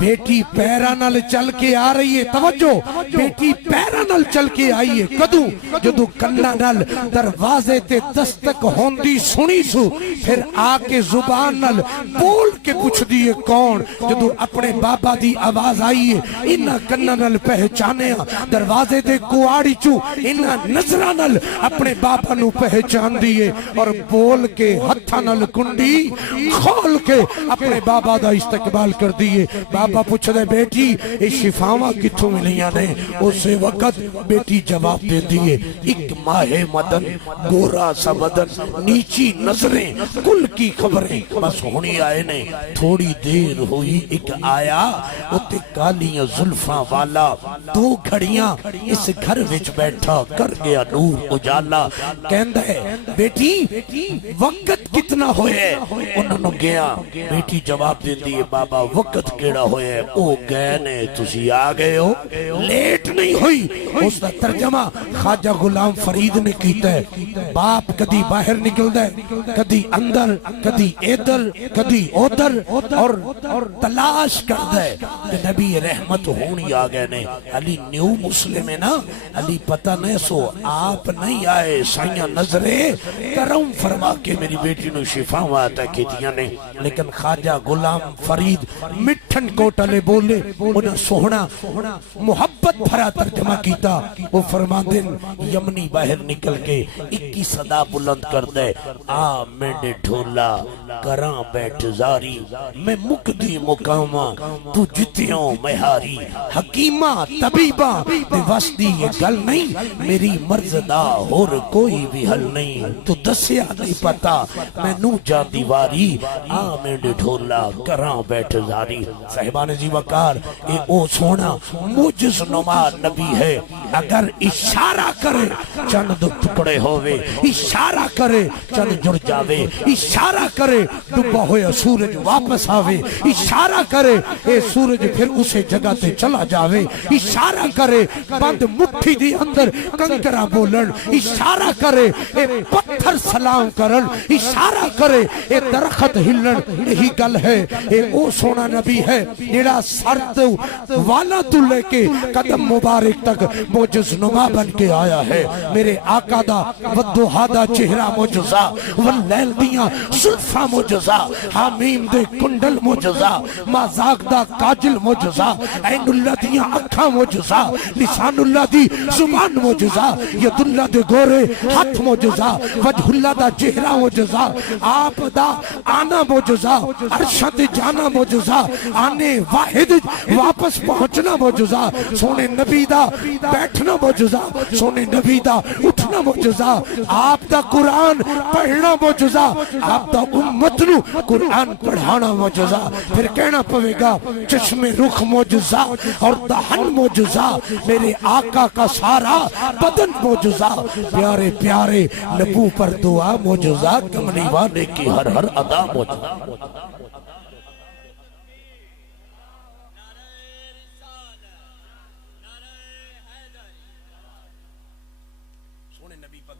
بیٹی پیرانل چل کے آ رہی ہے توجہ بیٹی پیرانل چل کے آئی ہے کدو جدو کنانل دروازے تے دستک ہوندی سنی سو پھر آ کے زبان نل بول کے پوچھ دیئے کون جدو اپنے بابا دی آواز آئی ہے انہا کنانل پہچانے دروازے دے کواری چو انہا نظرانل اپنے بابا نو پہچان دیئے اور بول کے ہتھانل کنڈی کھول کے اپنے بابا دا استقبال کر دیئے بابا پوچھ دے بیٹی اے شفاواں کتھوں ملیاں نے اسے وقت بیٹی جواب دے دیئے ایک ماہ مدن گورا سا مدن نیچی نظریں کل کی خبریں بس ہونی آئے نے تھوڑی دیر ہوئی ایک آیا اتے کالیاں ظلفاں والا 2 گھڑیاں اس گھر وچ بیٹھا کر گیا نور اجالا کہندہ ہے بیٹی وقت کتنا ہوئے انہوں نے گیا بیٹی جواب دے دیئے بابا وقت کیڑا ہوئے او گئے نے تسی آگئے ہو لیٹ نہیں ہوئی اس دا ترجمہ خواجہ غلام فرید نے کیتا ہے باپ کدی باہر نکل دے کدی اندر کدی ادھر کدی ادھر اور تلاش کر دے کہ نبی رحمت ہونی آگئے نے علی نیو مسلم ہے نا علی پتہ نہیں سو آپ نہیں آئے سائیاں نظرے کرم فرما کے میری بیٹی نو شفا آتا کی دیا نے لیکن خواجہ غلام فرید مٹھن کوٹلے بولے انہاں سوہنا محبت بھرا ترجمہ کیتا وہ فرما دن یمنی باہر نکل کے 21 صدا بلند کر دے آ میڈے ڈھولا کراں بیٹھ زاری میں مکدی مقاماں تو جتیوں مہاری حکیمہ طبیبہ دے وسدی یہ گل نہیں میری مرض دا اور کوئی بھی حل نہیں تو دسیا نہیں پتا میں نو جا دیواری آ میں ڈھولا کراں بیٹھ زاری صاحبان جی وقار اے او سونا موجز نما نبی ہے اگر اشارہ کرے چند ٹکڑے ہوئے اشارہ کرے چند جڑ جاوے اشارہ کرے ڈبا ہویا سورج واپس آوے اشارہ کرے اے سورج پھر اسے جگہ تے چلا جاوے اشارہ کرے بند مٹھی دی اندر کنکرہ بولن اشارہ کرے اے پتھر سلام کرن اشارہ کرے اے درخت ہلن یہی گل ہے اے او سونا نبی ہے جڑا سرد والا تو لے کے قدم مبارک تک موجز نما بن کے آیا ہے میرے آقا دا ودوہا دا چہرہ موجزہ واللیل دیاں سلفہ موجزہ حامیم دے کنڈل موجزہ مازاق دا کاجل موجزہ عین اللہ دیاں اکھا موجزہ لسان اللہ دی زبان موجزہ ید اللہ دے گورے ہاتھ موجزہ وجہ اللہ دا چہرہ موجزہ آپ دا آنا موجزہ عرشت جانا موجزہ آنے واحد واپس پہنچنا موجزہ سونے نبی دا بیٹھنا موجزہ سونے نبی دا اٹھنا موجزہ آپ دا قرآن پڑھنا موجزہ آپ دا امت نو قرآن پڑھانا موجزہ پھر کہنا پوے گا چشم رخ موجزہ اور دہن موجزہ میرے آقا کا سارا بدن موجزہ پیارے پیارے لبو پر دعا موجزہ کملی والے کی ہر ہر ادا موجزہ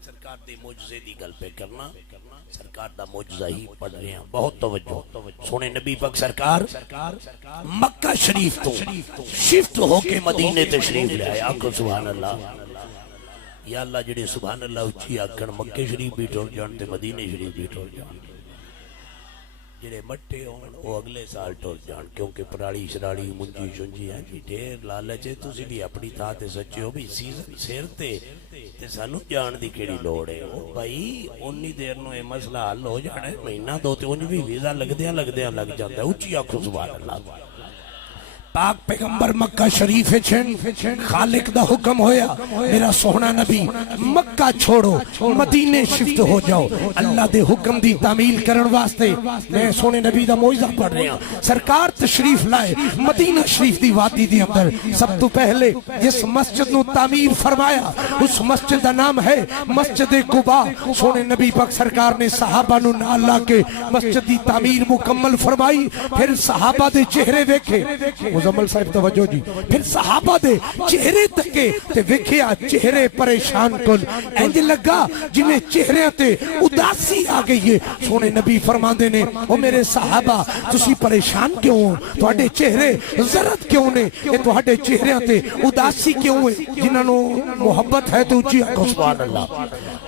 سرکار دے موجزے دی گل پہ کرنا سرکار دا موجزہ ہی پڑھ رہے ہیں بہت توجہ سونے نبی پاک سرکار مکہ شریف تو شفٹ ہو کے مدینے تشریف لے آئے آکھو سبحان اللہ یا اللہ جڑے سبحان اللہ اچھی آکھن مکہ شریف بھی ٹور جان تے مدینے شریف بھی ٹور جان جڑے مٹے ہون وہ اگلے سال ٹور جان کیونکہ پراڑی شراڑی منجی شنجی ہیں جی ڈھیر لالچے تسی بھی اپنی تھا تے سچے ہو بھی سیزن سیر تے سانو جان دی کیڑی لوڑ ہے بھائی انی دیر نو اے مسئلہ حل ہو جانا ہے مہینہ دو تے انج بھی ویزا لگ لگ جاتا ہے اچھی آنکھوں سبحان اللہ پاک پیغمبر مکہ شریف چھن خالق دا حکم ہویا میرا سونا نبی مکہ چھوڑو مدینے شفٹ ہو جاؤ اللہ دے حکم دی تعمیل کرن واسطے میں سونے نبی دا موعظہ پڑھ رہے ہیں سرکار تشریف لائے مدینہ شریف دی وادی دی اندر سب تو پہلے جس مسجد نو تعمیر فرمایا اس مسجد دا نام ہے مسجد قباء سونے نبی پاک سرکار نے صحابہ نو نال لا کے مسجد دی تعمیر مکمل فرمائی پھر صحابہ دے چہرے دیکھے مزمل صاحب توجہ جی پھر صحابہ دے چہرے تکے تے ویکھیا چہرے پریشان کن انج لگا جنہیں چہرے تے اداسی آ گئی ہے سونے نبی فرماندے نے او میرے صحابہ تسی پریشان کیوں ہو تواڈے چہرے زرد کیوں نے اے تواڈے چہرے تے اداسی کیوں ہے جنہاں نو محبت ہے تو اچھی آکھو سبحان اللہ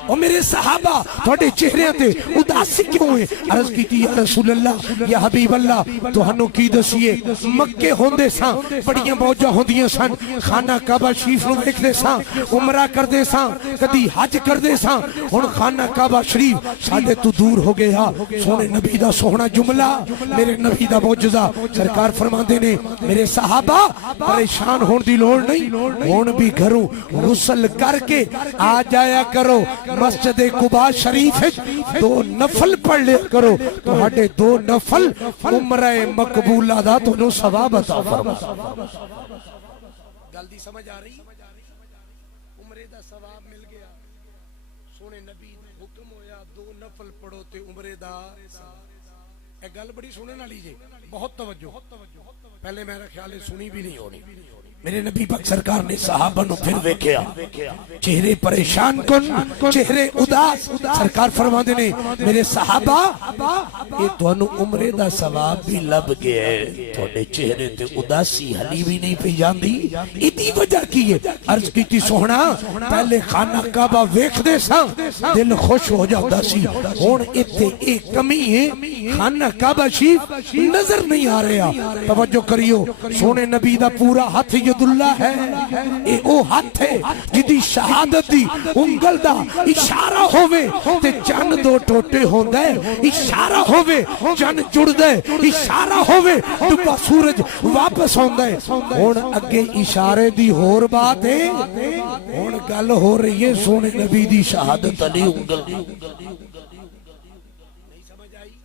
او میرے صحابہ تواڈے چہرے تے اداسی کیوں ہے عرض کیتی یا رسول اللہ یا حبیب اللہ تہانوں کی دسیے مکے ہوندے ساں بڑیاں موجاں ہوندیاں سن خانہ کعبہ شریف نو ویکھدے ساں عمرہ کردے ساں کدی حج کردے ساں ہن خانہ کعبہ شریف ساڈے تو دور ہو گیا سونے نبی دا سوہنا جملہ میرے نبی دا معجزہ سرکار فرماندے نے میرے صحابہ پریشان ہون دی لوڑ نہیں ہن بھی گھروں غسل کر کے آ جایا کرو مسجد قباء شریف دو نفل پڑھ لیا کرو تہاڈے دو نفل عمرہ مقبولہ دا تانوں ثواب عطا فرما گل دی سمجھ آ رہی عمرے دا ثواب مل گیا سونے نبی حکم ہویا دو نفل پڑھو تے عمرے دا اے گل بڑی سنن والی جے بہت توجہ پہلے میرا خیال ہے سنی بھی نہیں ہونی میرے نبی پاک سرکار نے صحابہ نو پھر ویکھیا چہرے پریشان کن چہرے اداس سرکار فرماندے نے میرے صحابہ یہ تانوں عمرے دا ثواب بھی لب گیا ہے تواڈے چہرے تے اداسی ہلی بھی نہیں پئی جاندی ایدی وجہ کی ہے عرض کیتی سوہنا پہلے خانہ کعبہ ویکھدے ساں دل خوش ہو جاتا سی ہن ایتھے ایک کمی ہے خانہ کعبہ شریف نظر نہیں آ رہا توجہ کریو سونے نبی دا پورا ہاتھ ید اللہ ہے اے او ہاتھ ہے جدی شہادت دی انگل دا اشارہ ہووے تے چند دو ٹوٹے ہوندے اشارہ ہووے چند جڑ دے اشارہ ہووے ڈبا سورج واپس ہوندے ہن اگے اشارے دی ہور بات ہے ہن گل ہو رہی ہے سونے نبی دی شہادت علی انگل دی نہیں سمجھ آئی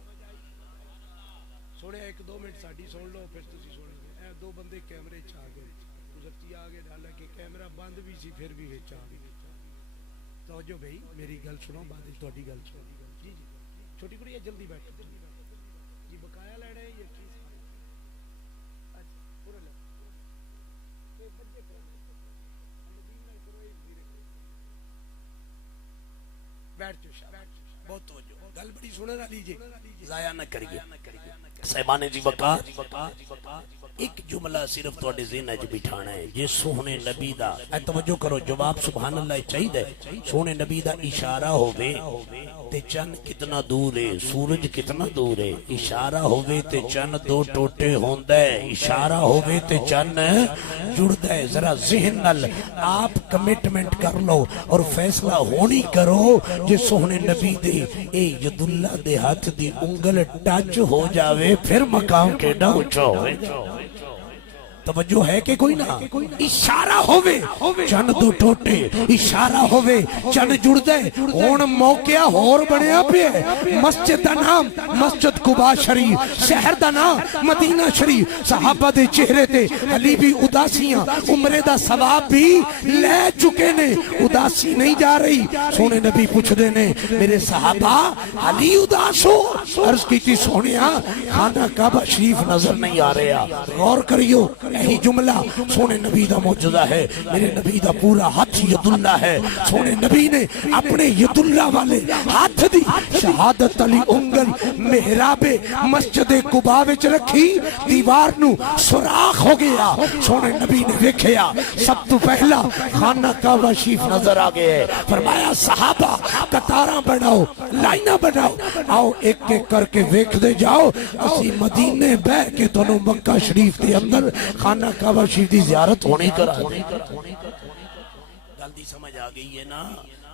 سونے ایک دو منٹ ساڈی سن لو پھر تسی سن لو اے دو بندے کیمرے چ آ گئے گزرتی آ گئے ڈالا کہ کیمرہ بند بھی سی پھر بھی وچ آ گئے توجہ بھائی میری گل سنو بعد وچ تہاڈی گل سنو جی جی چھوٹی کڑی جلدی بیٹھو جی بقایا لینا ہے یا چیز اچھا پورا لے اے بچے کرو الدین نال کرو اے دھیرے بیٹھ جو بہت توجہ گل بڑی سنن والی جی ضائع نہ کریے صاحبان جی وقار ایک جملہ صرف تواڈے ذہن وچ بٹھانا ہے جے سونے نبی دا اے توجہ کرو جواب سبحان اللہ چاہیے سونے نبی دا اشارہ ہووے تے چند کتنا دور ہے سورج کتنا دور ہے اشارہ ہووے تے چند دو ٹوٹے ہوندا ہے اشارہ ہووے تے چند جڑدا ہے ذرا ذہن نال آپ کمٹمنٹ کر لو اور فیصلہ ہونی کرو جے سونے نبی دے اے ید اللہ دے ہاتھ دی انگل ٹچ ہو جاوے پھر مقام کیڑا اونچا ہوئے توجہ ہے کہ کوئی نہ اشارہ ہووے چند دو ٹوٹے اشارہ ہووے چند جڑ دے ہون موقع ہور بنیا پہ مسجد دا نام مسجد قباء شریف شہر دا نام مدینہ شریف صحابہ دے چہرے تے علی بھی اداسیاں عمرے دا ثواب بھی لے چکے نے اداسی نہیں جا رہی سونے نبی پوچھ دے نے میرے صحابہ علی اداس ہو عرض کی تھی سونیا خانہ کعبہ شریف نظر نہیں آ رہا غور کریو یہی جملہ سونے نبی دا معجزہ ہے میرے نبی دا پورا ہاتھ ید اللہ ہے سونے نبی نے اپنے ید اللہ والے ہاتھ دی شہادت علی انگل محراب مسجد قباء وچ رکھی دیوار نو سوراخ ہو گیا سونے نبی نے دیکھیا سب تو پہلا خانہ کعبہ شریف نظر آ گئے فرمایا صحابہ قطاراں بناؤ لائناں بناؤ آؤ ایک ایک کر کے ویکھ دے جاؤ اسی مدینے بہ کے تانوں مکہ شریف دے اندر خانہ کعبہ شریف دی زیارت ہونے کرا گل دی سمجھ آ گئی ہے نا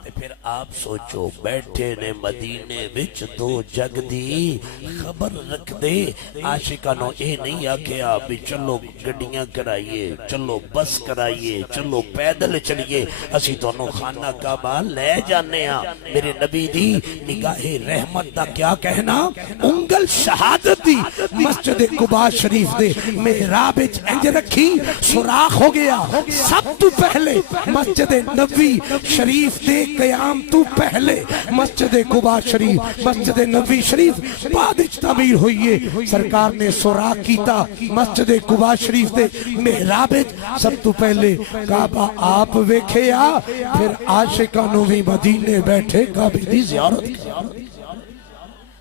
تے پھر آپ سوچو بیٹھے نے مدینے وچ دو جگ دی خبر رکھ دے عاشقانو اے نہیں آکھیا بھی چلو گڈیاں کرائیے چلو بس کرائیے چلو پیدل چلیے اسی دونوں خانہ کعبہ لے جانے ہاں میرے نبی دی نگاہ رحمت دا کیا کہنا انگل شہادت دی مسجد قباء شریف دے محراب وچ انج رکھی سوراخ ہو گیا سب تو پہلے مسجد نبوی شریف دے قیام تو پہلے مسجد قباء شریف مسجد نبوی شریف بعد تعمیر ہوئی ہے سرکار نے سوراخ کیتا مسجد قباء شریف دے محراب سب تو پہلے کعبہ آپ ویکھیا پھر عاشقانوں بھی مدینے بیٹھے کعبے دی زیارت کیا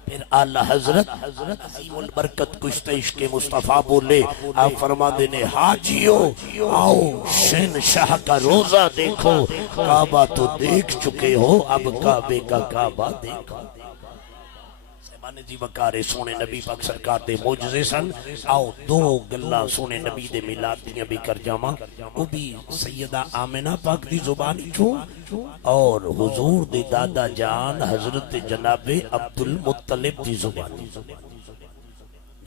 پھر اعلی حضرت عظیم البرکت کشت عشق مصطفیٰ بولے آپ فرما دینے حاجیو آؤ شہنشاہ کا روزہ دیکھو کعبہ تو دیکھ چکے ہو اب کعبے کا کعبہ دیکھو سہبانے جی وقارے سونے نبی پاک سرکار دے معجزے سن آؤ دو گلہ سونے نبی دے میلاد دیاں بھی کر جاما وہ بھی سیدہ آمنہ پاک دی زبانی چھو اور حضور دے دادا جان حضرت جناب عبدالمطلب دی زبانی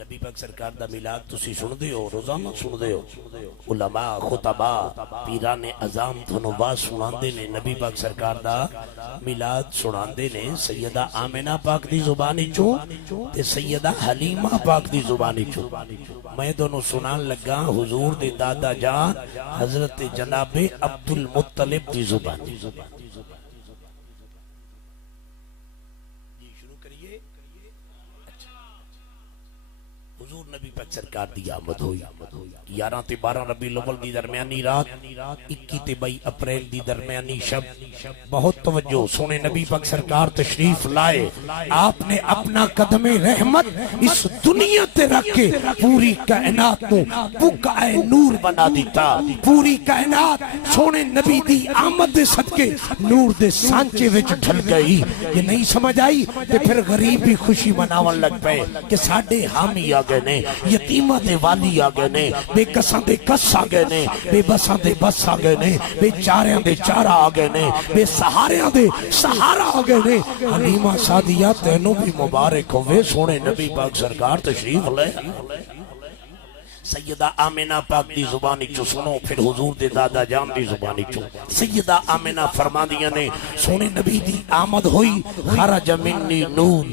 نبی پاک سرکار دا میلاد تسی سن دے ہو روزانہ سن دے ہو علماء خطباء پیران اعظام دھنو باز سنان دے نے نبی پاک سرکار دا میلاد سنان دے نے سیدہ آمنہ پاک دی زبانی چو تے سیدہ حلیمہ پاک دی زبانی چو میں دونوں سنان لگا حضور دے دادا جان حضرت جناب عبدالمطلب دی زبانی حضور نبی پاک سرکار دی آمد ہوئی 11 تے 12 ربیع الاول دی درمیانی رات 21 تے 22 اپریل دی درمیانی شب بہت توجہ سونے نبی پاک سرکار تشریف لائے آپ نے اپنا قدم رحمت اس دنیا تے رکھ کے پوری کائنات کو بقعہ نور بنا دیتا پوری کائنات سونے نبی دی آمد دے صدقے نور دے سانچے وچ ڈھل گئی یہ نہیں سمجھ آئی تے پھر غریب بھی خوشی مناون لگ پے کہ ساڈے حامی آ گئے نے یتیماں دے والی آ گئے نے بے کساں دے کس آ گئے نے بے بساں دے بس آ گئے نے بے چاریاں دے چارہ آ گئے نے بے سہاریاں دے سہارا آ گئے نے حلیمہ سعدیہ تینوں بھی مبارک ہوئے سونے نبی پاک سرکار تشریف لے سیدہ آمنہ پاک دی زبانی چو سنو پھر حضور دے دادا جان دی زبانی چو سیدہ آمنہ فرما دیا نے سونے نبی دی آمد ہوئی خرج منی نور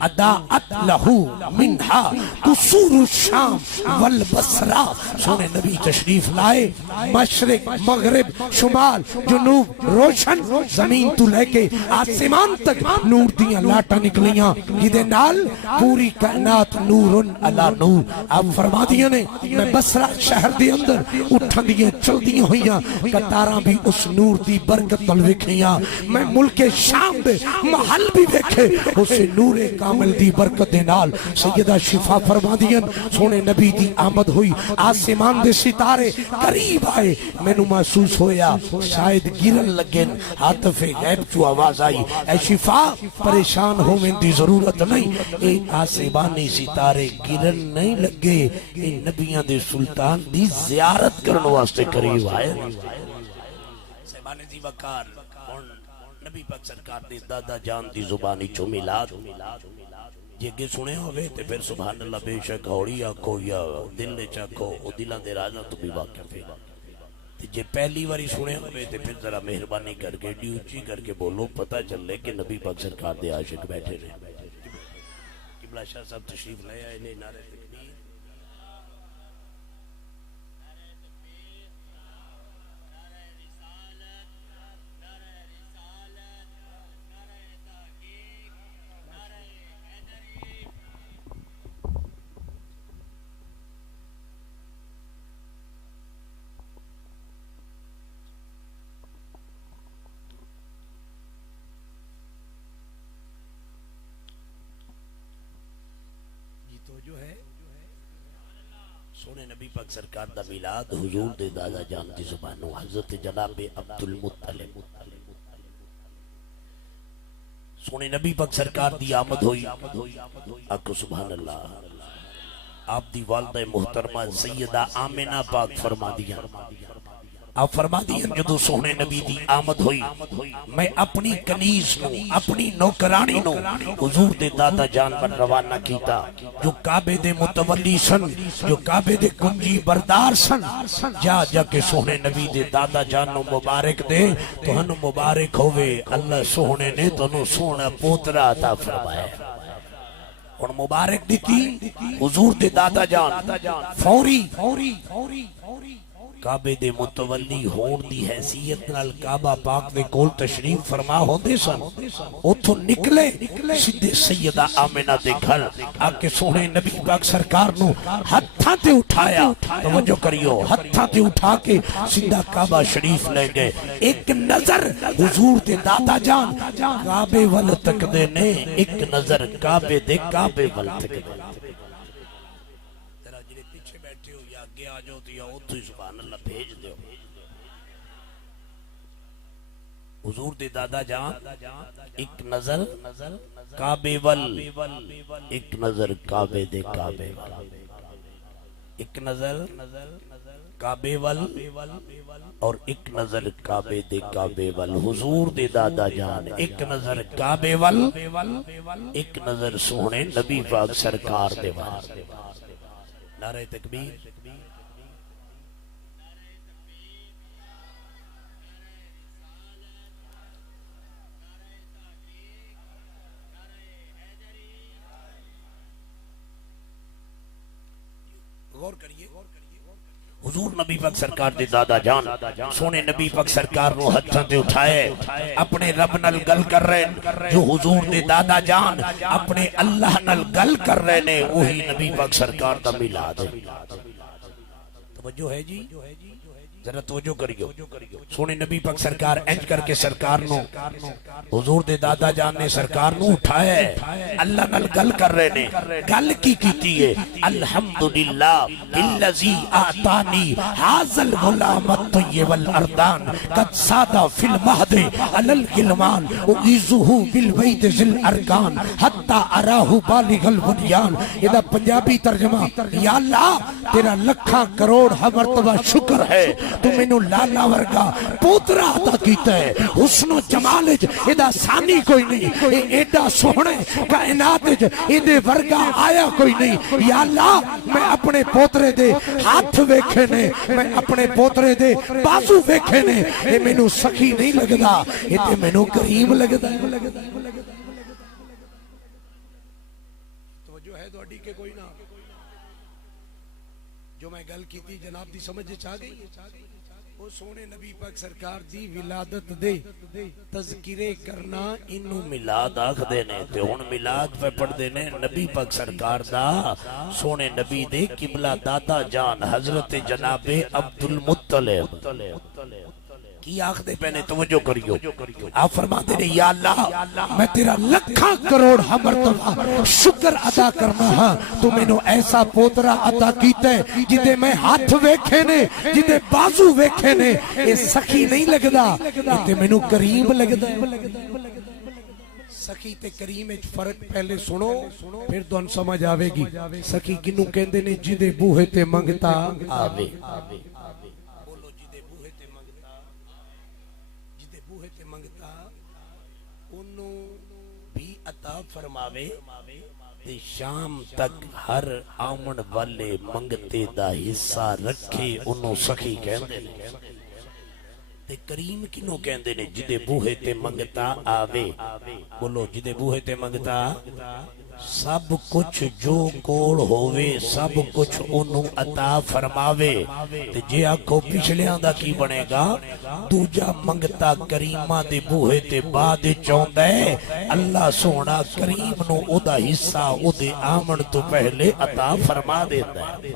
اداعت لہو منہا قصور الشام والبصرہ سونے نبی تشریف لائے مشرق مغرب شمال جنوب روشن زمین تو لے کے آسمان تک نور دیاں لاٹا نکلیاں جدے نال پوری کائنات نور علی نور آپ فرما دیا نے میں بصرہ شہر دے اندر اٹھن دیاں چل دیاں ہویاں کتاراں بھی اس نور دی برکت نال ویکھیاں میں ملک شام دے محل بھی ویکھے اسے نور کامل دی برکت دے نال سیدہ شفا فرما دیاں سونے نبی دی آمد ہوئی آسمان دے ستارے قریب آئے میں نو محسوس ہویا شاید گرن لگن عاطف غیب چو آواز آئی اے شفا پریشان ہونے دی ضرورت نہیں اے آسمانی ستارے گرن نہیں لگے اے نبیان دے سلطان دی زیارت کرنے واسطے قریب آئے سیبان دی وقار نبی پاک سرکار دی دادا جان دی زبانی چو میلاد جگہ سنے ہوئے تے پھر سبحان اللہ بے شک ہوڑی آکھو یا دل نے چاکھو او دلان دے راجہ تو بھی واقع پہ جے پہلی واری سنے ہوئے تے پھر ذرا مہربانی کر کے ڈیوچی کر کے بولو پتہ چل لے کہ نبی پاک سرکار دے عاشق بیٹھے رہے قبلہ شاہ صاحب تشریف لے آئے نے نعرہ تکبیر سونے نبی پاک سرکار دا میلاد حضور دے دادا جان دی زبانو حضرت جناب عبدالمطلب سونے نبی پاک سرکار دی آمد ہوئی آکو سبحان اللہ آپ دی والدہ محترمہ سیدہ آمنہ پاک فرما دیا آپ فرما دیا جدو سونے نبی دی آمد ہوئی میں اپنی کنیز نو اپنی نوکرانی نو حضور دے دادا جان پر روانہ کیتا جو کعبے دے متولی سن جو کعبے دے کنجی بردار سن جا جا کے سونے نبی دے دادا جان نو مبارک دے تو ہنو مبارک ہوئے اللہ سونے نے تو نو سونا پوترا عطا فرمایا اور مبارک دیتی حضور دے دادا جان فوری کعبے دے متولی ہون دی حیثیت نال کعبہ پاک دے کول تشریف فرما ہوندے سن اتھو نکلے سیدھے سیدہ آمنہ دے گھر آکے سونے نبی پاک سرکار نو ہتھاں تے اٹھایا توجہ کریو ہتھاں تے اٹھا کے سیدھا کعبہ شریف لے گئے ایک نظر حضور دے دادا جان کعبے وال تک دے نے ایک نظر کعبے دے کعبے وال تک دے آجو دیا اتھو سبحان اللہ بھیج دیو حضور دے دادا جان ایک نظر کعبے وال ایک نظر کعبے دے کعبے وال ایک نظر کعبے وال اور ایک نظر کعبے دے کعبے وال حضور دے دادا جان ایک نظر کعبے وال ایک نظر سونے نبی پاک سرکار دے وال نعرہ تکبیر غور کریے حضور نبی پاک سرکار دے دادا جان سونے نبی پاک سرکار نو ہتھاں تے اٹھائے اپنے رب نال گل کر رہے جو حضور دے دادا جان اپنے اللہ نال گل کر رہے نے وہی نبی پاک سرکار دا میلاد ہے توجہ ہے جی ذرا توجہ کریو سونے نبی پاک سرکار انج کر کے سرکار نو حضور دے دادا جان نے سرکار نو اٹھایا اللہ نال گل کر رہے نے گل کی کیتی ہے الحمدللہ الذی اعطانی ھذا الغلام الطیب الارضان قد سادہ فی المہد علی الغلمان اعیذہ بالبیت ذی الارکان حتی حتی اراہ بالغ البنیان، یہ پنجابی ترجمہ یا اللہ تیرا لکھاں کروڑ مرتبہ شکر ہے تو میں نو لالا ورگا پوترا عطا کیتا ہے، حسن و جمال یہ ثانی کوئی نہیں، یہ ایڈا سونے کائنات یہ ورگا آیا کوئی نہیں۔ یا اللہ میں اپنے پوترے دے ہاتھ ویکھے نے، میں اپنے پوترے دے بازو ویکھے نے، یہ میں نو سخی نہیں لگدا، یہ تے میں نو کریم لگدا ہے۔ توجہ ہے تو اڈی کے کوئی نہ جو میں گل کی تھی جناب دی سمجھ چاہ گئی؟ وہ سونے نبی پاک سرکار دی ولادت دے تذکرے کرنا انہوں میلاد آکھ دینے تے ہون میلاد پہ پڑھ دینے نبی پاک سرکار دا سونے نبی دے قبلہ دادا جان حضرت جناب عبدالمطلب کی آخ دے پہنے توجہ کریو، آپ فرماتے نے یا اللہ میں تیرا لکھاں کروڑ مرتبہ شکر ادا کرنا ہاں تو میں نو ایسا پوترا عطا کیتا ہے جدے میں ہاتھ ویکھے نے، جدے بازو ویکھے نے، یہ سخی نہیں لگدا، یہ تے میں نو کریم لگدا ہے۔ سخی تے کریم اچ فرق پہلے سنو پھر تو ان سمجھ آوے گی۔ سخی کنوں کہندے نے جدے بوہے تے منگتا آوے، عطا فرماوے تے شام تک ہر آمن والے منگتے دا حصہ رکھے انہوں سخی کہندے نے۔ تے کریم کنوں کہندے نے جدے بوہے تے منگتا آوے، بولو جدے بوہے تے منگتا سب کچھ جو کوڑ ہووے سب کچھ انہوں عطا فرماوے۔ تے جے آکھو پچھلیاں دا کی بنے گا دوجا منگتا کریمہ دے بوہے تے بعد چوندہ ہے اللہ سونا کریم نو او دا حصہ او دے آمن تو پہلے عطا فرما دیتا ہے۔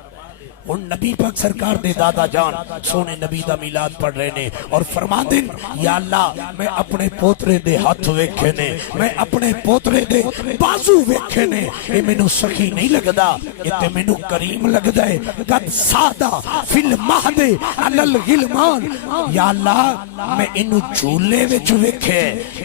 اور نبی پاک سرکار دے دادا جان سونے نبی دا میلاد پڑھ رہے نے اور فرما دن یا اللہ میں اپنے پوترے دے ہاتھ ویکھے نے، میں اپنے پوترے دے بازو ویکھے نے، یہ میں نو سخی نہیں لگدا، یہ تے میں نو کریم لگدا ہے۔ قد سادہ فی المہد علی الغلمان، یا اللہ میں انو جھولے وچ ویکھے،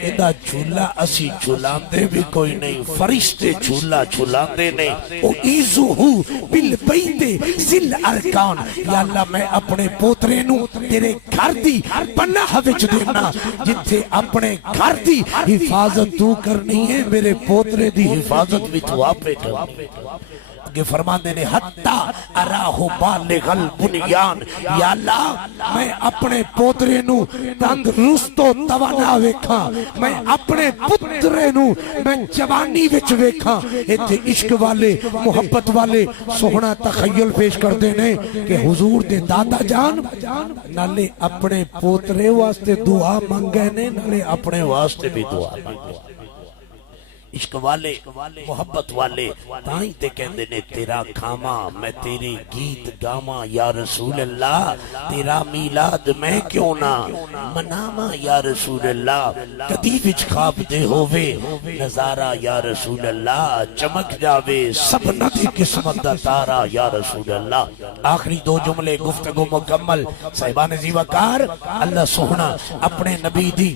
ادا جھولا اسی جھولاندے بھی کوئی نہیں، فرشتے جھولا جھولاندے نہیں، او ایزو ہو بالبیت ذل ارکان، یا اللہ میں اپنے پوترے نو تیرے گھر دی پناہ وچ دینا، جتھے اپنے گھر دی حفاظت تو کرنی ہے میرے پوترے دی حفاظت بھی تو آپ پہ کرنی ہے۔ کہ فرماندے نے حتی اراہ بالغ البنیان، یا اللہ میں اپنے پوترے نو تندرست و توانا ویکھاں، میں اپنے پترے نو میں جوانی وچ ویکھاں۔ ایتھے عشق والے محبت والے سوہنا تخیل پیش کر دینے کہ حضور دے دادا جان نالے اپنے پوترے واسطے دعا منگے نے نالے اپنے واسطے بھی دعا منگے۔ عشق والے محبت والے تائیں تے کہندے نے تیرا کھاما میں تیرے گیت گاما یا رسول اللہ، تیرا میلاد میں کیوں نہ مناما یا رسول اللہ، کدی وچ خواب دے ہووے نظارہ یا رسول اللہ، چمک جاوے سب ندی قسمت دا تارا یا رسول اللہ۔ آخری دو جملے گفتگو مکمل صاحبان زیوکار، اللہ سوہنا اپنے نبی دی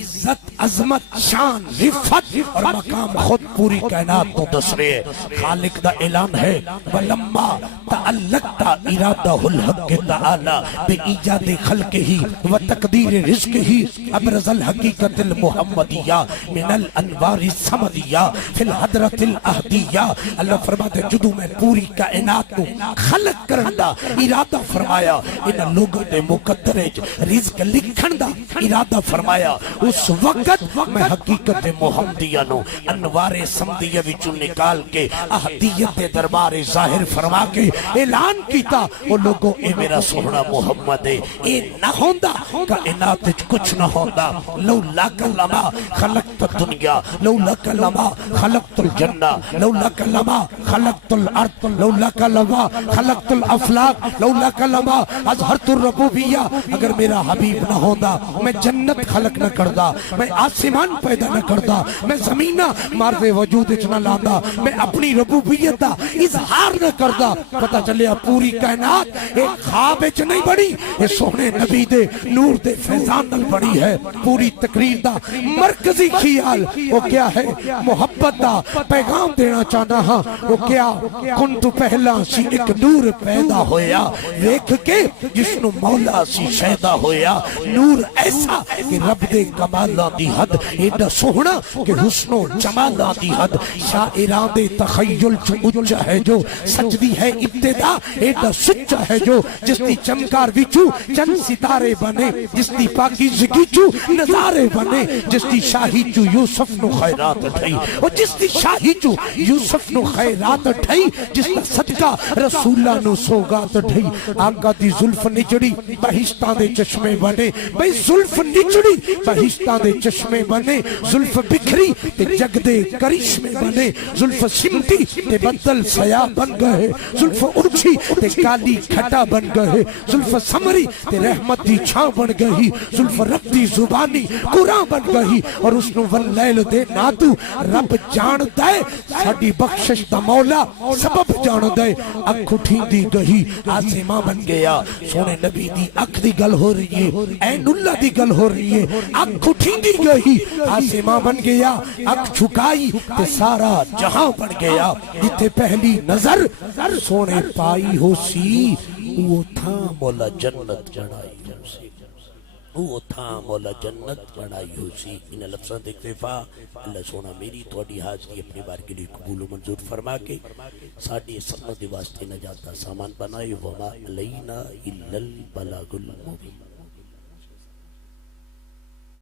عزت عظمت شان رفت اور مقام خود پوری کائنات کو دس رہے ہیں۔ خالق دا اعلان ہے وَلَمَّا تَعَلَّقْتَ إِرَادَهُ الْحَقِّ تَعَالَى بِإِيجَادِ خَلْقِهِ وَتَقْدِيرِ رِزْقِهِ أَبْرَزَ الْحَقِيقَةِ الْمُحَمَّدِيَّةِ مِنَ الْأَنْوَارِ السَّمَدِيَّةِ فِي الْحَضْرَةِ الْأَحْدِيَّةِ۔ اللہ فرماتے جدو میں پوری کائنات کو خلق کرن دا ارادہ فرمایا، ان لوگوں دے مقدرج رزق لکھن دا ارادہ فرمایا، اس وقت میں حقیقت محمدیہ نو انوار سمدیہ وچوں نکال کے احدیت دے دربار ظاہر فرما کے اعلان کیتا، وہ لوگوں اے میرا سوہنا محمد ہے، اے نہ ہوندا کائنات وچ کچھ نہ ہوندا۔ لولا کلما خلقت الدنیا، لولا کلما خلقت الجنہ، لولا کلما خلقت الارض، لولا کلما خلقت الافلاق، لولا کلما اظہرت الربوبیہ۔ اگر میرا حبیب نہ ہوندا میں جنت خلق نہ کردا، میں آسمان پیدا نہ کردا، میں زمین زمینہ مرد وجود اچنا لاندا میں اپنی ربوبیت دا اظہار نہ کردا پتہ چلیا پوری کائنات ایک خواب اچ نہیں بڑی یہ سونے نبی دے نور دے فیضان نل بڑی ہے پوری تقریر دا مرکزی خیال وہ کیا ہے محبت دا پیغام دینا چاہنا ہاں وہ کیا کن تو پہلا سی ایک نور پیدا ہویا دیکھ کے جسنو مولا سی شیدہ ہویا نور ایسا کہ رب دے کمالہ دی حد ایڈا سوہنا کہ حسن و جمالہ دی حد شاعران دے تخیل چمچ ہے جو سجدی ہے ابتدا ایڈا سچ ہے جو جس دی چمکار وچو چند ستارے بنے جس دی پاکیزگی چو نظارے بنے جس دی شاہی چو یوسف نو خیرات ٹھئی اور جس دی شاہی چو یوسف نو خیرات ٹھئی جس دا صدقہ رسولہ نو سوگات ٹھئی آقا دی ظلف نچڑی بہشتان دے چشمے بنے بھئی ظلف نچڑی بہشتان دے چشمے بنے ظلف بکھری تے جگ دے کرشمے بنے ظلف سمٹی تے بدل سیاہ بن گئے ظلف ارچھی تے کالی کھٹا بن گئے ظلف سمری تے رحمت دی چھاں بن گئی ظلف رب دی زبانی قرآن بن گئی اور اس نو واللیل دے ناتو رب جان دے ساڑی بخشش دا مولا سبب جان دے اکھ اٹھی دی گئی آسماں بن گیا سونے نبی دی اکھ دی گل ہو رہی ہے این اللہ دی گل ہو رہی ہے اکھ اٹھی دی گئی آسماں بن گیا اکھ چھکائی تے سارا جہاں بن گیا جتے پہلی نظر سونے پائی ہو سی وہ تھا مولا جنت جڑائی ہو سی وہ تھا مولا جنت بڑائی ہو سی ان لفظاں دے اکتفا اللہ سونا میری تھوڑی حاضری اپنی بار کے لیے قبول و منظور فرما کے ساڑھی سنت واسطے نجات دا سامان بنائے وما علینا الا البلاغ المبین